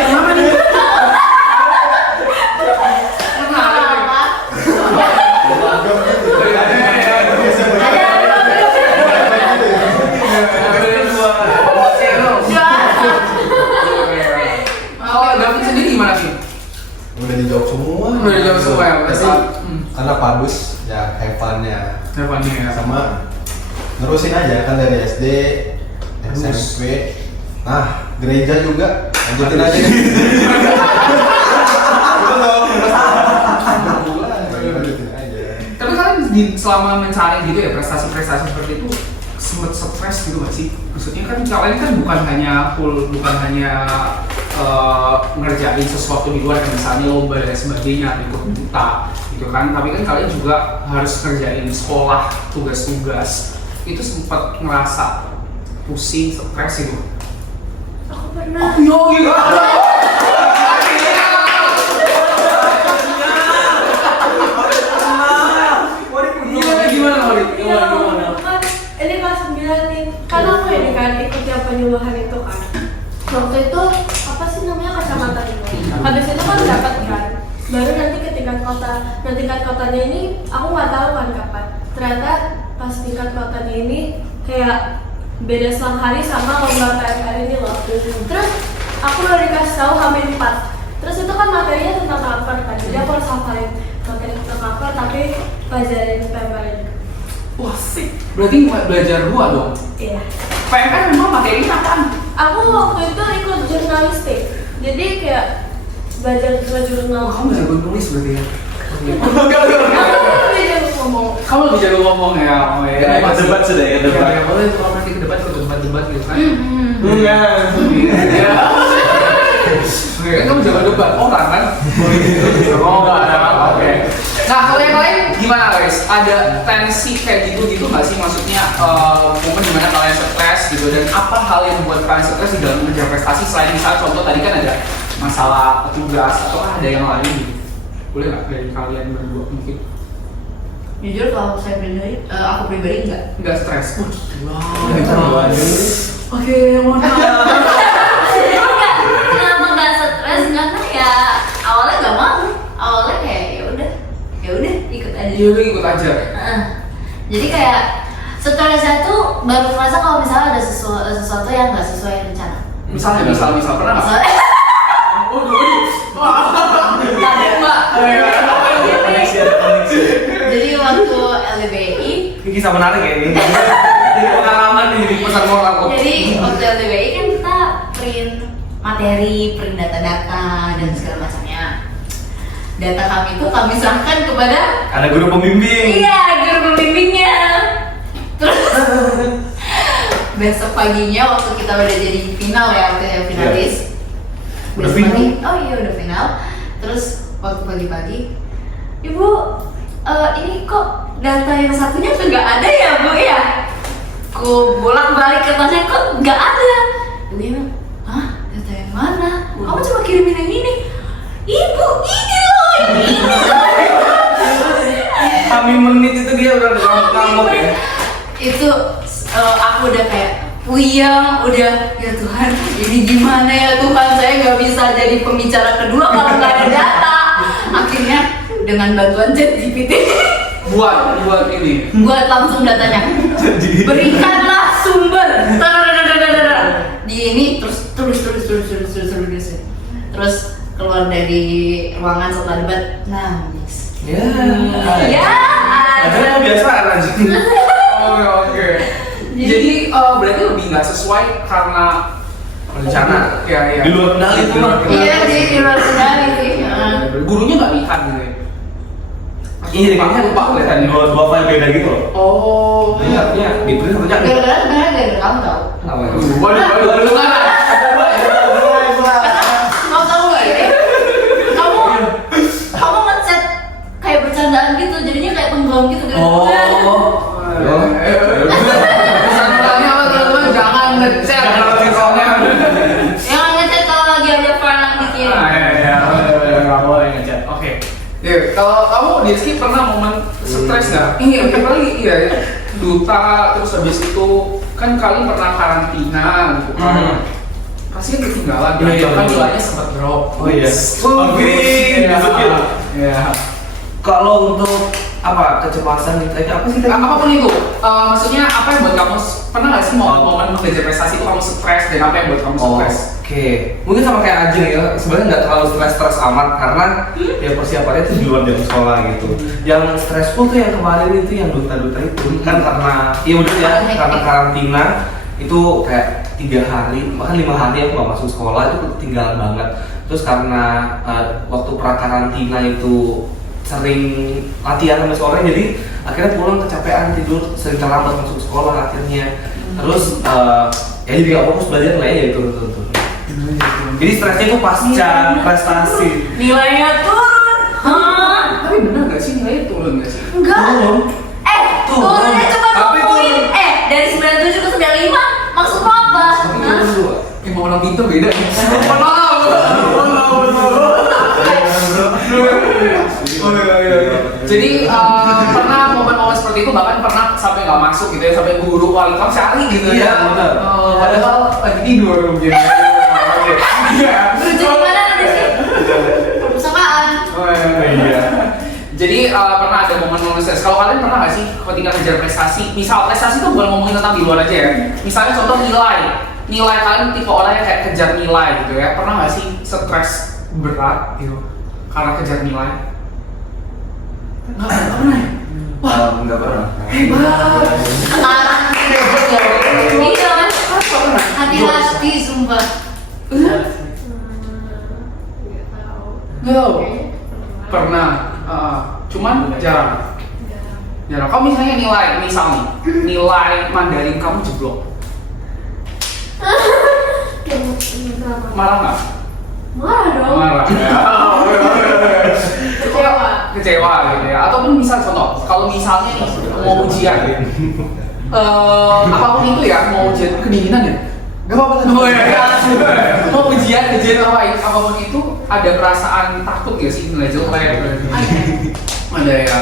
Kenapa nih? Kalau David sendiri gimana sih? Udah dijawab semua. Udah dijawab semua ya, Pasti berarti. karena padus ya have fun-nya. Depannya ya. Sama nerusin aja kan dari SD, SMP. Nah, gereja juga lanjutin aja. Itu dong. Lanjutin aja. Tapi kalian selama mencari gitu ya prestasi-prestasi seperti itu sempet stres gitu gak sih? Maksudnya kan kalian kan bukan hanya ngerjain sesuatu di luar kayak misalnya lomba dan sebagainya, ikut duta gitu kan, tapi kan kalian juga harus ngerjain sekolah, tugas-tugas. Itu sempat ngerasa pusing, stres gitu? Aku pernah. Yo gitu. Gimana Malik? Iya, kan ini kelas 9 nih. Kan aku ini kan ikut yang penyuluhan itu kan. Waktu itu apa sih namanya kacamata itu. Habis itu kan dapat kan. Baru nanti ke tingkat kota. Nah tingkat kotanya ini aku nggak tahu kan kapan. Ternyata pas tingkat kotanya ini kayak beda selang hari sama lomba PMR ini loh. Terus aku udah dikasih tahu H-4. Terus itu kan materinya tentang cover kan. Jadi aku harus hafalin materi tentang cover tapi pelajarin PMR ini. Wah sih, berarti belajar dua dong. Iya. PMR memang materinya apaan? Aku waktu itu ikut jurnalistik. Jadi kayak belajar jurnal. Kamu jago nulis berarti ya? Aku lebih jago ngomong. Kamu lebih jago ngomong ya? Oh ya. Ke debat sudah ya, debat. Ya, boleh kalau nanti ke debat gitu kan? Enggak. Iya. Oke, kan kamu jago debat orang kan? Oh enggak ada. Oke. Nah kalau yang lain gimana guys? Ada tensi kayak gitu nggak sih? Maksudnya momen dimana kalian stres gitu, dan apa hal yang membuat kalian stres di dalam mengejar prestasi selain misalnya contoh tadi kan ada masalah tugas atau ada yang lain gitu? Boleh nggak dari kalian berdua mungkin? Jujur kalau saya pribadi, aku pribadi enggak. Nggak stres? Wow. Oke, mohon maaf. Kenapa nggak stres? Karena ya awalnya nggak mau. Awalnya kayak ya udah ikut Iya, lu ikut aja. Jadi kayak stresnya tuh baru merasa kalau misalnya ada sesuatu yang nggak sesuai rencana. Misal pernah nggak? Misalnya, Kaget mbak. jadi waktu LDBI, Ini kisah menarik ya ini. Jadi pengalaman di pesan moral kok. jadi waktu LDBI kan kita print materi, print data-data dan segala macamnya. Data kami itu kami serahkan kepada Ada guru pembimbing. iya guru pembimbingnya. Terus besok paginya waktu kita udah jadi final ya, waktu yang finalis. Udah Besok final? pagi, oh iya udah final. Terus waktu pagi-pagi, Ibu, ini kok data yang satunya tuh nggak ada ya Bu ya? Ku bolak-balik ke tasnya kok nggak ada. Ibu bilang, hah? Data yang mana? Kamu coba kirimin yang ini. Ibu, ini loh, ini loh. Kami menit itu dia udah ngamuk ya. Itu aku udah kayak puyeng, udah ya Tuhan, ini gimana ya Tuhan, saya nggak bisa jadi pembicara kedua kalau nggak ada data. Akhirnya dengan bantuan ChatGPT Buat ini. buat langsung datanya. Berikanlah sumber. Tadadadadadadada. Di ini terus tulis. Terus keluar dari ruangan setelah debat nangis. Ya. Ya. Ada biasa aja. Oke. Jadi berarti lebih nggak sesuai karena Rencana. Ya. Di luar kendali itu mah. Iya di luar kendali sih. Gurunya nggak lihat gitu ya. Iya, kayaknya lupa kelihatan. dua file beda gitu loh. Oh. Iya, di print satunya. Gara-gara kamu tahu. Apa? Waduh. Mau tahu nggak ini? Kamu ngechat kayak bercandaan gitu, jadinya kayak tenggelam gitu. Oh. Pesan-pesannya apa teman-teman? Jangan ngechat. Yang ngechat kalau lagi ada file yang dikirim. Nggak boleh ngechat. Oke. Ya, kalau kamu Rizky pernah momen stres nggak? Iya, apalagi iya ya. Duta terus habis itu kan kalian pernah karantina gitu kan. Pasti kan ketinggalan. Iya, Kan iya. nilainya sempat drop. Oh iya. Oh, green. Iya. Iya. Kalau untuk apa kecemasan itu apa sih tadi? Apapun itu, maksudnya apa yang buat kamu pernah nggak sih momen mengejar prestasi itu kamu stres dan apa yang buat kamu stres? Oke, mungkin sama kayak Ajeng ya. Sebenarnya nggak terlalu stres amat karena ya persiapannya itu di luar jam sekolah gitu. Yang stressful tuh yang kemarin itu yang duta-duta itu kan karena ya udah ya karena karantina itu kayak 3 hari bahkan 5 hari aku nggak masuk sekolah itu ketinggalan banget. Terus karena waktu pra-karantina itu sering latihan sampai sore jadi akhirnya pulang kecapean tidur sering terlambat masuk sekolah akhirnya terus ya jadi nggak fokus belajar lah ya turun. Jadi stresnya itu pasca prestasi. Nilainya turun. Hah? Tapi benar nggak sih nilainya turun nggak sih? Enggak. Turun. Turun. Turunnya cuma 2 Tapi poin. turun. Dari 97 ke 95. Maksudmu apa? Hah? Mau orang pintar beda. Jadi pernah momen-momen seperti itu bahkan pernah sampai nggak masuk gitu ya sampai guru wali kamu cari gitu Iya, ya. benar. Padahal lagi tidur mungkin. Iya. Kerja di mana nanti sih? Perpustakaan. Oh iya. Jadi pernah ada momen-momen stres. Kalau kalian pernah nggak sih ketika kejar prestasi? Misal prestasi itu bukan ngomongin tentang di luar aja ya. Misalnya contoh nilai kalian tipe orang yang kayak kejar nilai gitu ya. Pernah nggak sih stres berat gitu karena kejar nilai? Nggak pernah. Wah, Enggak pernah. hebat. Sekarang iya kan? Hati-hati sumpah. Nggak tahu. Pernah. Cuman jarang. Kamu misalnya nilai Mandarin kamu jeblok. Marah nggak? Marah dong. Marah. Kecewa gitu ya. Ataupun misal contoh, kalau misalnya nih mau ujian, apapun itu ya, mau ujian kedinginan ya. Gak apa-apa. Oh iya. Mau ujian apapun itu ada perasaan takut gak sih nilai jelek? Ada ya.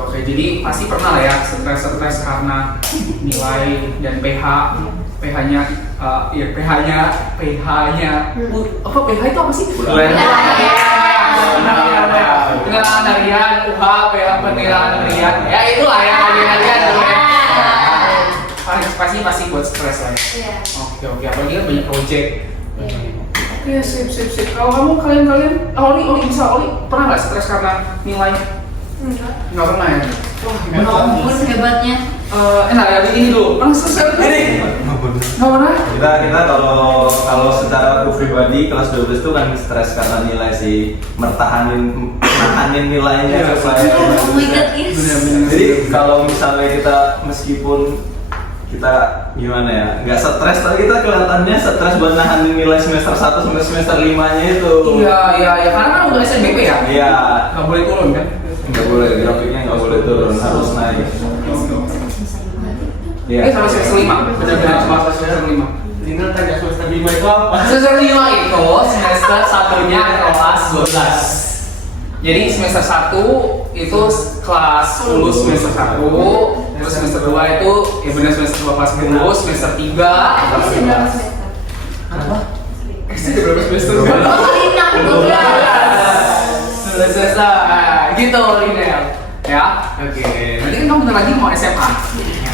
Oke. Jadi pasti pernah lah ya stres karena nilai dan PH-nya apa PH itu apa sih? Penerimaan harian, UH, penerimaan harian. Ya itulah ya harian tuh ya. Pasti buat stres lah ya. Iya. Oke, apalagi kan banyak project. Oke, sip. Kalau kalian, Oli pernah nggak stres karena nilai? Nggak pernah ya? Wah, Ampun hebatnya. Enak ini dulu. Pernah stres ini? Nggak pernah? Kita kalau secara aku pribadi kelas 12 itu kan stres karena nilai sih, nahanin nilainya supaya Oh my god, yes. jadi kalau misalnya kita meskipun kita gimana ya, nggak stres tapi kita kelihatannya stres buat nahanin nilai semester 1 sampai semester 5-nya itu. Iya, karena kan udah SNBP ya? Iya. Nggak boleh turun kan? Nggak boleh, grafiknya nggak boleh turun, harus naik. Iya. Sama semester 5, benar-benar cuma semester 5. Tinggal tanya semester 5 itu apa? Semester 5 itu semester satunya kelas 12. Jadi semester 1 itu kelas lulus semester 1, terus semester 2 itu ya benar semester 2 kelas lulus, semester 3 Masih berapa semester? apa? Berapa semester? 12. Semester, gitu Linel. Ya, oke. Nanti kan kamu bentar lagi mau SMA.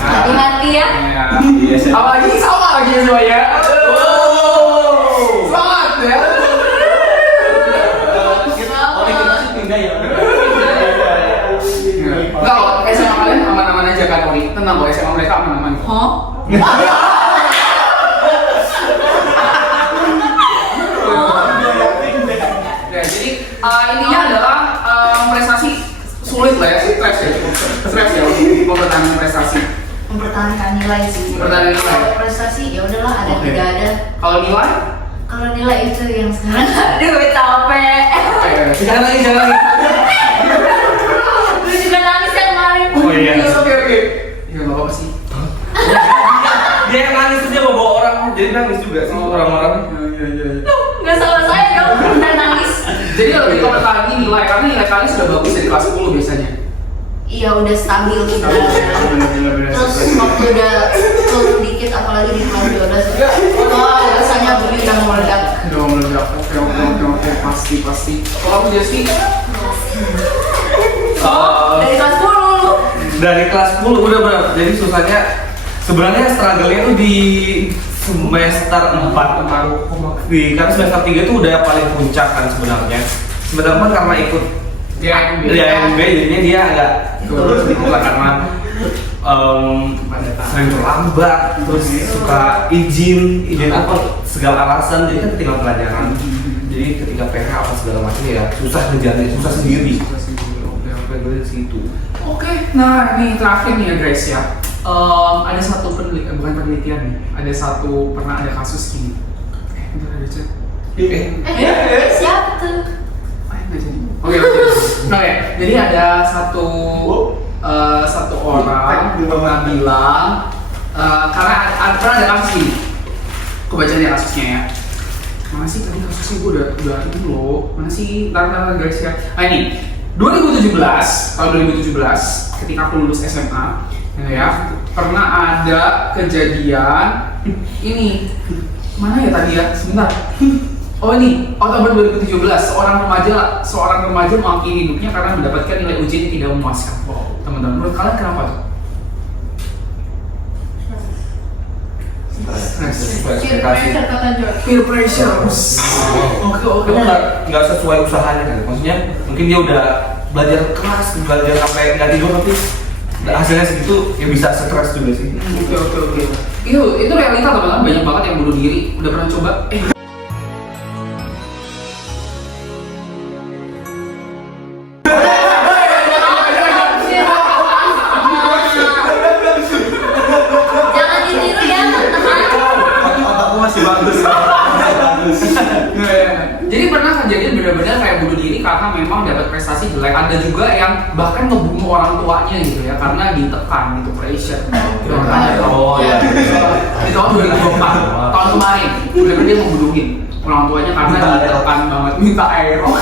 Hati-hati ya. Iya, saya- Apalagi sama lagi semuanya. Semangat ya. Oh, kita sih pindah ya. Enggak kok, SMA kalian aman-aman aja kan Ori? Tenang kok, SMA mereka aman-aman kok. Oh. Ya, jadi ininya adalah prestasi sulit lah ya, stres ya untuk mempertahankan prestasi. Mempertahankan nilai sih. Mempertahankan nilai. Kalau prestasi ya udahlah ada Oke. tidak ada. Kalau nilai? Kalau nilai itu yang sekarang aduh capek. Jangan lagi. Gue juga nangis yang kemarin. Oh iya. Oke. Ya nggak apa-apa sih. Dia yang nangis itu dia bawa orang jadi nangis juga sih orang-orang. Iya. Nggak salah saya dong, bener nangis. Jadi lebih komentarin nilai karena nilai kalian sudah bagus dari kelas 10 biasanya. Iya udah stabil kita. Bener-bener. Terus waktu udah turun dikit apalagi di kelas 12. Wah rasanya bumi udah meledak. Udah meledak. Oke, pasti. Kalau kamu Jessy? Dari kelas 10. Dari kelas 10 udah benar. Jadi susahnya sebenarnya struggle-nya tuh di semester 4 karena semester 3 itu udah paling puncak kan sebenarnya. Semester 4 karena ikut di AMB jadinya dia agak turun sedikit lah karena sering terlambat, terus suka izin apa segala alasan, jadi kan ketinggalan pelajaran. Jadi ketika PH apa segala macam ya susah ngejalin, susah sendiri. Oke, nah ini terakhir nih ya guys ya. Ada satu bukan penelitian nih, ada satu pernah ada kasus gini. Bentar ada chat. Siapa tuh? Nggak jadi. Oke. Jadi ada satu orang pernah bilang karena pernah ada kasus ini. Aku baca aja kasusnya ya. Mana sih tadi kasusnya gue udah itu loh. Mana sih? Ntar guys ya. Nah ini tahun 2017 ketika aku lulus SMA ya pernah ada kejadian ini mana ya tadi ya sebentar. Oh ini, Oktober 2017, seorang remaja mengakhiri hidupnya karena mendapatkan nilai ujian yang tidak memuaskan. Wow, teman-teman, menurut kalian kenapa tuh? Peer pressure. Oke. Itu nggak sesuai usahanya kan? Maksudnya mungkin dia udah belajar keras, belajar sampai nggak tidur tapi hasilnya segitu ya bisa stres juga sih. Oke. Itu realita teman-teman, banyak banget yang bunuh diri. Udah pernah coba? Jangan ditiru ya teman-teman. Otakku masih bagus. Jadi pernah kejadian benar-benar kayak bunuh diri karena memang dapat prestasi jelek. Ada juga yang bahkan ngebunuh orang tuanya gitu ya karena ditekan gitu, pressure. Oh iya. Di tahun 2024, tahun kemarin, benar-benar dia membunuhin orang tuanya karena ditekan banget minta aerok.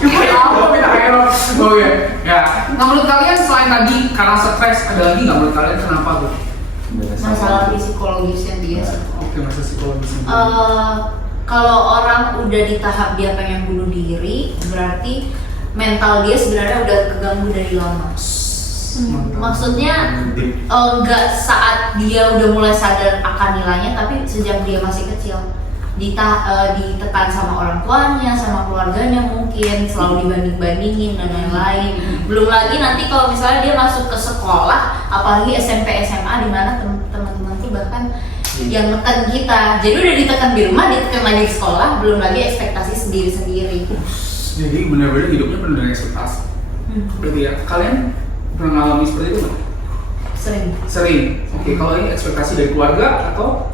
Minta aerok. Oke. Ya. Nah menurut kalian selain tadi karena stres ada lagi nggak menurut kalian kenapa tuh? Masalah di psikologisnya dia sih. Oke, masa psikologisnya. kalau orang udah di tahap dia pengen bunuh diri, berarti mental dia sebenarnya udah keganggu dari lama. Maksudnya nggak saat dia udah mulai sadar akan nilainya, tapi sejak dia masih kecil ditekan sama orang tuanya, sama keluarganya, mungkin selalu dibanding-bandingin dan lain-lain. Belum lagi nanti kalau misalnya dia masuk ke sekolah, apalagi SMP SMA, di mana teman-teman tuh bahkan yang neken kita, jadi udah ditekan di rumah, ditekan lagi di sekolah, belum lagi ekspektasi sendiri-sendiri. Jadi benar-benar hidupnya penuh dengan ekspektasi. Berarti ya, kalian pernah mengalami seperti itu nggak? Sering. Oke, kalau ini ekspektasi dari keluarga atau?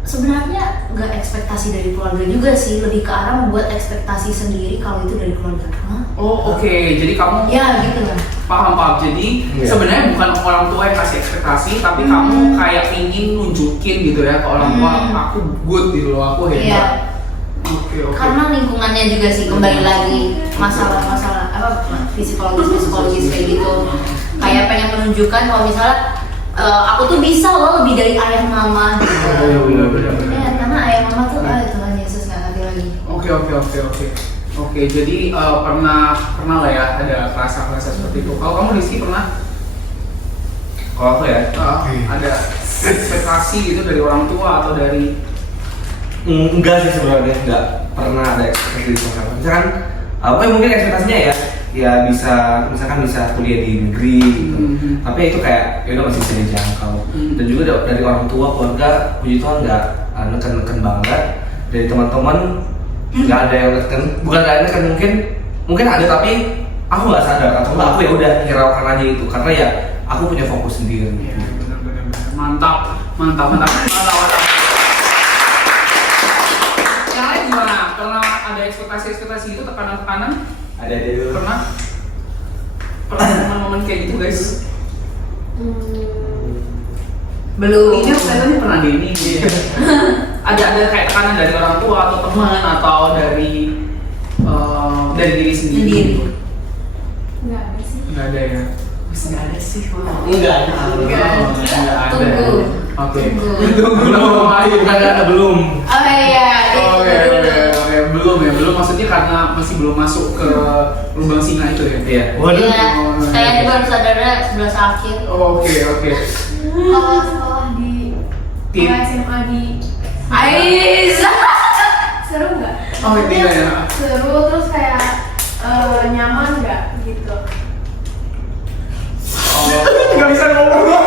Sebenarnya nggak ekspektasi dari keluarga juga sih, lebih ke arah membuat ekspektasi sendiri kalau itu dari keluarga. Oh oke, jadi kamu Ya gitu lah. paham. Jadi sebenarnya bukan orang tua yang kasih ekspektasi, tapi kamu kayak ingin nunjukin gitu ya ke orang tua, aku good gitu loh, aku hebat. Iya. Oke. Karena lingkungannya juga sih, kembali lagi masalah-masalah apa psikologis kayak gitu. Kayak pengen menunjukkan kalau misalnya aku tuh bisa loh lebih dari ayah mama gitu. Benar. Ya, karena ayah mama tuh Tuhan Yesus nggak ngerti lagi. Oke. Jadi pernah lah ya ada rasa seperti itu. Kalau kamu Rizky pernah? Kalau aku ya, Ada ekspektasi gitu dari orang tua atau dari? enggak sih sebenarnya, enggak pernah ada ekspektasi dari orang tua. Misalkan apa mungkin ekspektasinya ya bisa misalkan bisa kuliah di negeri gitu. Tapi itu kayak ya udah masih bisa dijangkau. Dan juga dari orang tua, keluarga, puji Tuhan nggak neken banget. Dari teman-teman nggak ada yang neken, bukan nggak neken, mungkin ada tapi aku nggak sadar atau aku ya udah hiraukan aja itu karena ya aku punya fokus sendiri. Benar. Mantap. Yang lain gimana? Pernah ada ekspektasi itu, tekanan? Ada dulu. Pernah momen-momen kayak gitu guys? Belum. Ini kayaknya pernah deh ini. Ada kayak tekanan dari orang tua atau teman atau dari diri sendiri? Nggak ada sih. Nggak ada ya? Nggak ada sih. Enggak. Nggak ada. Tunggu. Oke. Belum. Oh iya. Oke. Belum maksudnya karena masih belum masuk ke lubang singa itu ya? Iya. Iya. Kayaknya baru sadarnya 11 akhir. Oke. Kalau sekolah di SMA di Aiza. seru nggak? Oh iya ya. Seru, terus kayak nyaman nggak gitu? Nggak bisa ngomong.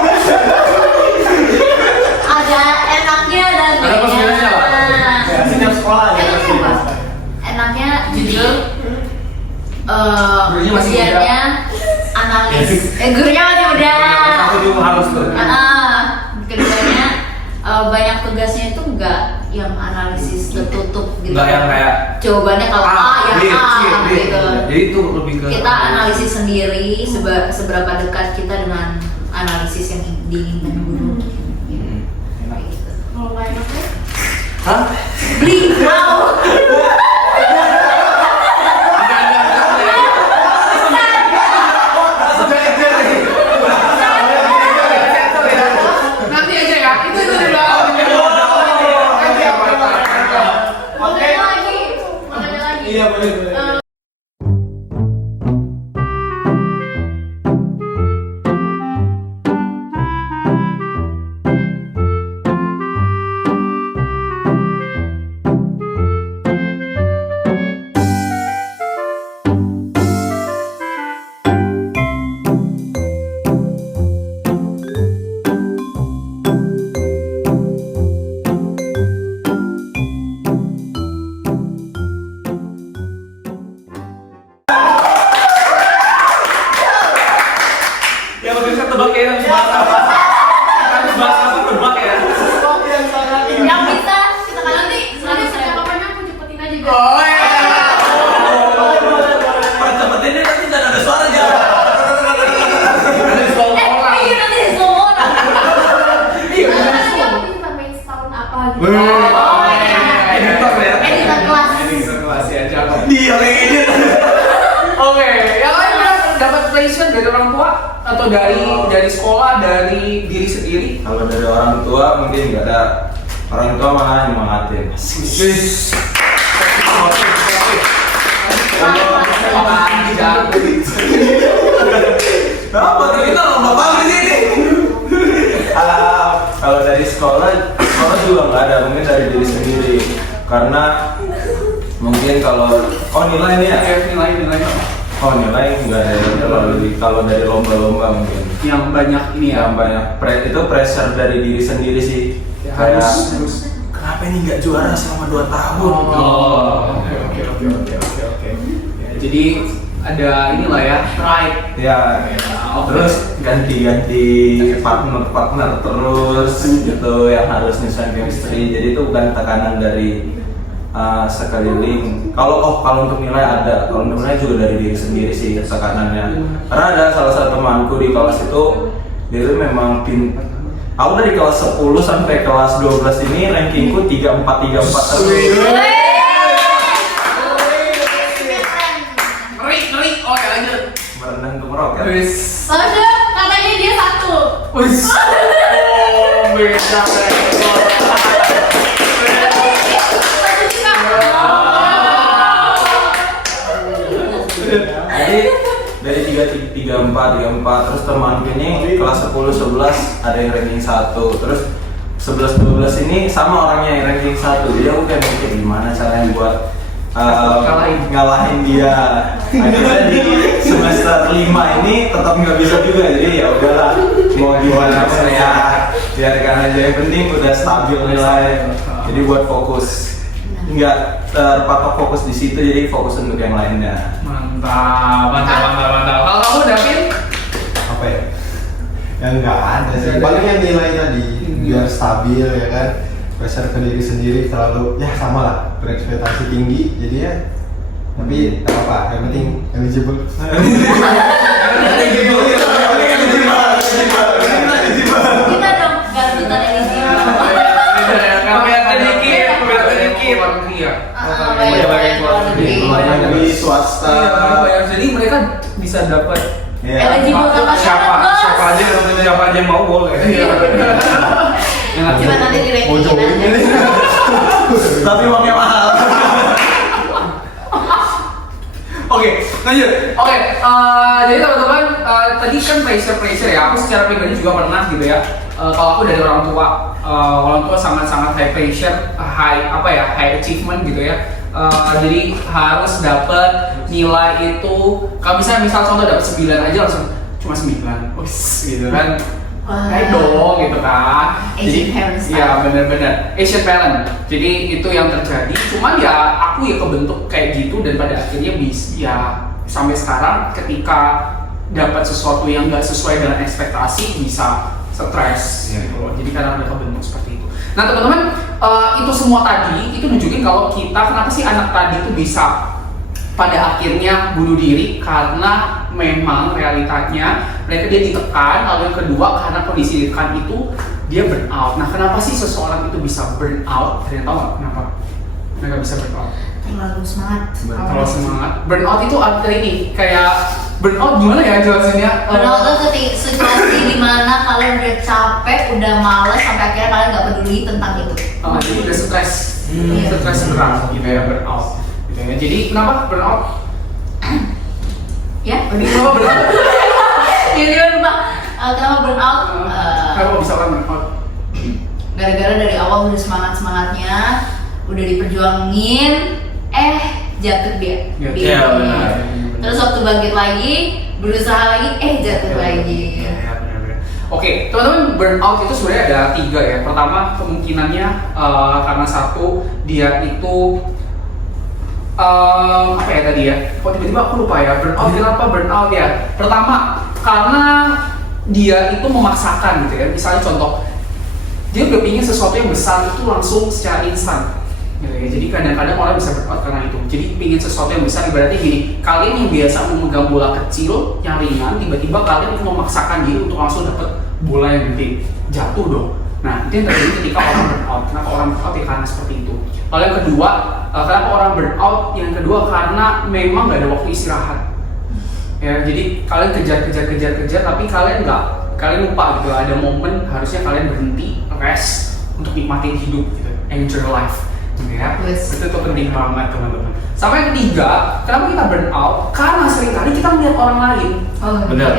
Ada enaknya dan Ada plus-minusnya lah. Setiap sekolah ada. Enaknya apa? Enaknya jujur Gurunya masih muda. ujiannya analis. Gurunya masih muda. Aku juga harus tuh. Keduanya banyak tugasnya itu enggak yang analisis tertutup gitu. Enggak yang kayak jawabannya kalau A ya A gitu. Jadi itu lebih ke Kita analisis sendiri seberapa dekat kita dengan analisis yang diinginkan guru. Kayak gitu. Kalau nggak enaknya? Hah? Beli mau. Nanti aja ya. Itu udah. Makanya lagi. Iya boleh. Ya bisa tebak ya, habis bahas apa? Habis bahas apa tebak ya? Yang bisa kita kan Nanti percakapannya aku cepetin aja guys. Oh iya. Percepetin ini nanti jangan ada suara aja. Ada slow orang. iya nanti semua orang. Nanti aku ditambahin setahun apa gitu. Oh iya. Editor ya. Editor kelas. Ini kelas ya, cakep. Dia kayak gini. Oke, yang lain dapat passion dari orang tua atau dari sekolah, dari diri sendiri? Kalau dari orang tua mungkin nggak ada orang tua malah nyemangatin. Apa kita lomba apa di sini? Kalau dari sekolah juga nggak ada, mungkin dari diri sendiri. Karena mungkin kalau nilai nih ya. Nilai. Oh nilai nggak ada terlalu kalau dari lomba-lomba mungkin. Yang banyak ini ya. Yang banyak itu pressure dari diri sendiri sih. Ya, Kayak, harus. kenapa ini nggak juara selama 2 tahun? Oke. Ya, jadi ada inilah ya, pride. Ya, terus ganti-ganti partner terus gitu yang harus nyusun chemistry. Jadi itu bukan tekanan dari sekeliling. Kalau untuk nilai ada, kalau untuk nilai juga dari diri sendiri sih tekanannya. Karena ada salah satu temanku di kelas itu dia itu memang aku dari kelas 10 sampai kelas 12 ini rankingku 34 terus. Ngeri. Oke, lanjut. Merendah untuk meroket. Wis. Soalnya katanya dia 1. Wis. Beda. Jadi dari 34 terus temanku ini kelas 10 11 ada yang ranking 1, terus 11 12 ini sama orangnya yang ranking 1. Jadi aku kayak mikir gimana caranya buat ngalahin dia. Akhirnya di semester 5 ini tetap nggak bisa juga, jadi ya udahlah mau gimana saya biarkan aja, yang penting udah stabil nilai. Jadi buat fokus nggak terpatok fokus di situ, jadi fokus untuk yang lainnya. Mantap. Kalau kamu David? Apa ya? Yang nggak ada sih. Paling yang nilai tadi biar stabil ya kan. Pressure ke diri sendiri terlalu ya sama lah, berekspektasi tinggi jadi ya. Tapi nggak apa-apa, yang penting eligible. Kita dong gardutan eligible. Bayar dikit. Bayar Luar negeri, swasta. Jadi mereka bisa dapat eligible tanpa syarat, Bos. Siapa aja yang mau boleh. Cuma nanti di Mau ranking join aja. ini. Tapi uangnya mahal. Oke, lanjut. Oke, jadi teman-teman, tadi kan pressure ya. Aku secara pribadi juga pernah gitu ya. Kalau aku dari orang tua sangat-sangat high pressure, high achievement gitu ya. Jadi harus dapat nilai itu. Kalau misal contoh dapat 9 aja langsung cuma 9, gitu kan. Kayak dong gitu kan. Asian parents. Iya benar-benar Asian parent. Jadi itu yang terjadi. Cuman ya aku ya kebentuk kayak gitu dan pada akhirnya sampai sekarang ketika dapat sesuatu yang nggak sesuai dengan ekspektasi bisa stres. Gitu loh. Jadi karena udah kebentuk seperti itu. Nah teman-teman, itu semua tadi itu nunjukin kalau kita kenapa sih anak tadi itu bisa pada akhirnya bunuh diri karena memang realitanya dia ditekan, lalu yang kedua karena kondisi ditekan itu dia burn out. Nah kenapa sih seseorang itu bisa burn out? Kalian tahu nggak kenapa mereka bisa burn out? Terlalu semangat. Terlalu semangat. Burn out itu ada ini kayak burn out gimana ya jelasinnya? Burnout itu ketika situasi dimana kalian udah capek, udah males, sampai akhirnya kalian nggak peduli tentang itu. Jadi udah stres, Iya. stres berat gitu ya burn out. Gitu ya. Jadi kenapa burn out? Ya? Tadi kenapa burn out? Jadi lupa. Kenapa burn out? Kenapa bisa orang burn out? Gara-gara dari awal udah semangatnya, udah diperjuangin, jatuh dia. Iya, benar. Terus waktu bangkit lagi, berusaha lagi, jatuh lagi. Oke, teman-teman, burnout itu sebenarnya ada 3 ya. Pertama, kemungkinannya karena satu dia itu apa ya tadi ya? Kok tiba-tiba aku lupa ya. Burnout kenapa burnout ya? Pertama, karena dia itu memaksakan gitu ya. Misalnya contoh, dia udah pingin sesuatu yang besar itu langsung secara instan. Gitu ya. Jadi kadang-kadang orang bisa burnout karena itu. Jadi pingin sesuatu yang besar berarti gini, kalian yang biasa memegang bola kecil yang ringan, tiba-tiba kalian memaksakan diri untuk langsung dapat bola yang gede, jatuh dong. Nah itu yang terjadi ketika orang burnout. Kenapa orang burnout ya karena seperti itu. Lalu yang kedua, kenapa orang burnout? Yang kedua karena memang nggak ada waktu istirahat. Ya, jadi kalian kejar, tapi kalian lupa gitu. Ada momen harusnya kalian berhenti, rest untuk nikmatin hidup gitu. enjoy life, gitu ya. Yes. Itu penting banget teman-teman. Sama yang ketiga, kenapa kita burn out? Karena seringkali kita melihat orang lain. Benar, benar.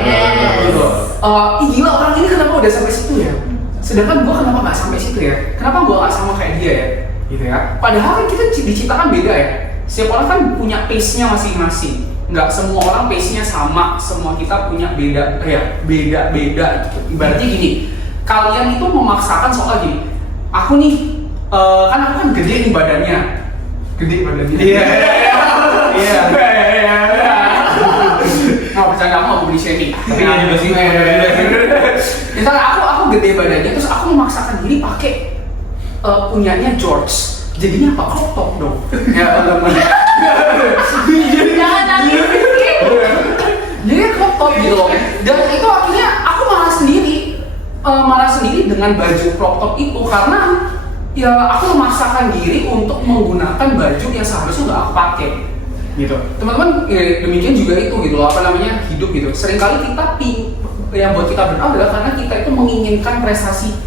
Ih gila orang ini kenapa udah sampai situ ya? Sedangkan gue kenapa nggak sampai situ ya? Kenapa gue nggak sama kayak dia ya? Gitu ya. Padahal kan kita diciptakan beda ya. Setiap orang kan punya pace-nya masing-masing. Nggak semua orang pace-nya sama. Semua kita punya beda, beda-beda. Gitu. Ibaratnya gini, kalian itu memaksakan soal gini. Aku nih, kan aku kan gede nih badannya. Gede badannya. Iya. Iya. Nggak percaya aku body shaming. Tapi iya juga sih. Misalnya aku gede badannya, terus aku memaksakan diri pakai punyanya George. Jadinya apa? Crop top dong. Ya teman-teman. Jangan nangis Rizky. Jadi crop top gitu loh. Dan itu akhirnya aku marah sendiri dengan baju crop top itu karena ya aku memaksakan diri untuk menggunakan baju yang seharusnya nggak aku pakai. Gitu. Teman-teman, demikian juga itu gitu loh, apa namanya, hidup gitu. Seringkali kita yang buat kita burnout adalah karena kita itu menginginkan prestasi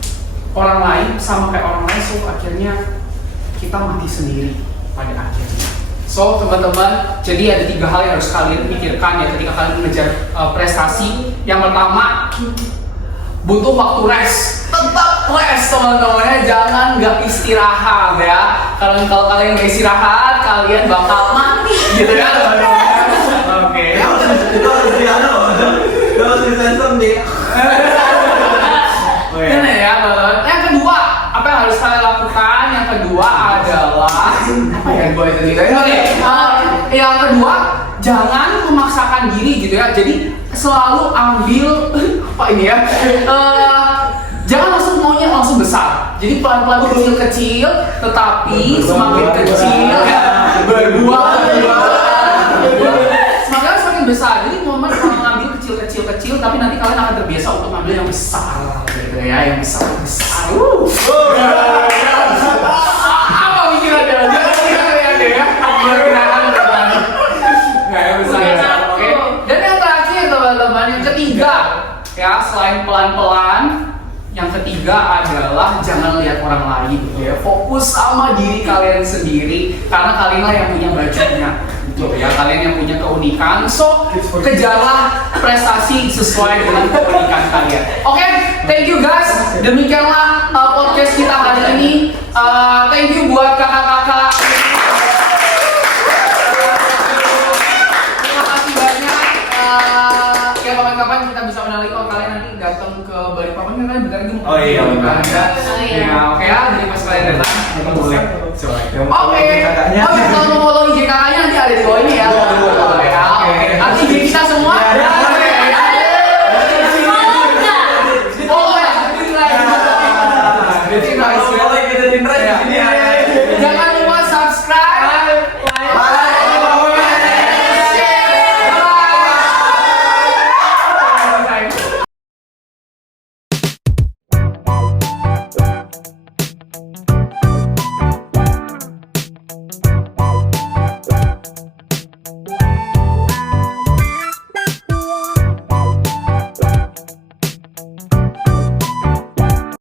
orang lain sama kayak orang lain, so akhirnya kita mati sendiri pada akhirnya. So teman-teman, jadi ada 3 hal yang harus kalian pikirkan ya ketika kalian mengejar prestasi. Yang pertama, butuh waktu rest. Tetap rest teman-teman ya, jangan nggak istirahat ya. Kalau kalian nggak istirahat, kalian bakal mati gitu ya. Oke. Itu harus di anu, itu harus disensor nih. Ini ya, yang kedua, apa yang harus kalian lakukan? Yang kedua adalah apa ya? Gue itu yang kedua, jangan memaksakan diri gitu ya. Jadi selalu ambil apa ini ya? Jangan langsung besar. Jadi pelan-pelan kecil-kecil, tetapi semakin kecil ya berbuah. Semakin besar. Jadi momen kalau ngambil kecil-kecil, tapi nanti kalian akan terbiasa untuk ngambil yang besar, gitu ya, yang besar. Apa pikirannya? Jangan ya. Nggak yang besar. Oke. Dan yang terakhir teman-teman, yang ketiga, ya selain pelan-pelan, yang ketiga adalah jangan lihat orang lain, gitu ya. Fokus sama diri kalian sendiri, karena kalianlah yang punya bajunya. Gitu ya, kalian yang punya keunikan, so kejarlah prestasi sesuai dengan keunikan kalian. Oke, thank you guys. Demikianlah podcast kita hari ini. Thank you buat kakak-kakak. Terima kasih banyak. Ya kapan-kapan kita bisa mengenali kalau kalian nanti datang ke Balikpapan kan kalian bentar lagi mau. Oh iya, benar. iya. Ya, oke ya. Jadi pas kalian datang, kita boleh. Oke. Oke, kalau mau follow IG kakaknya nanti ada di bawah ini ya. Oke. Nanti IG kita semua.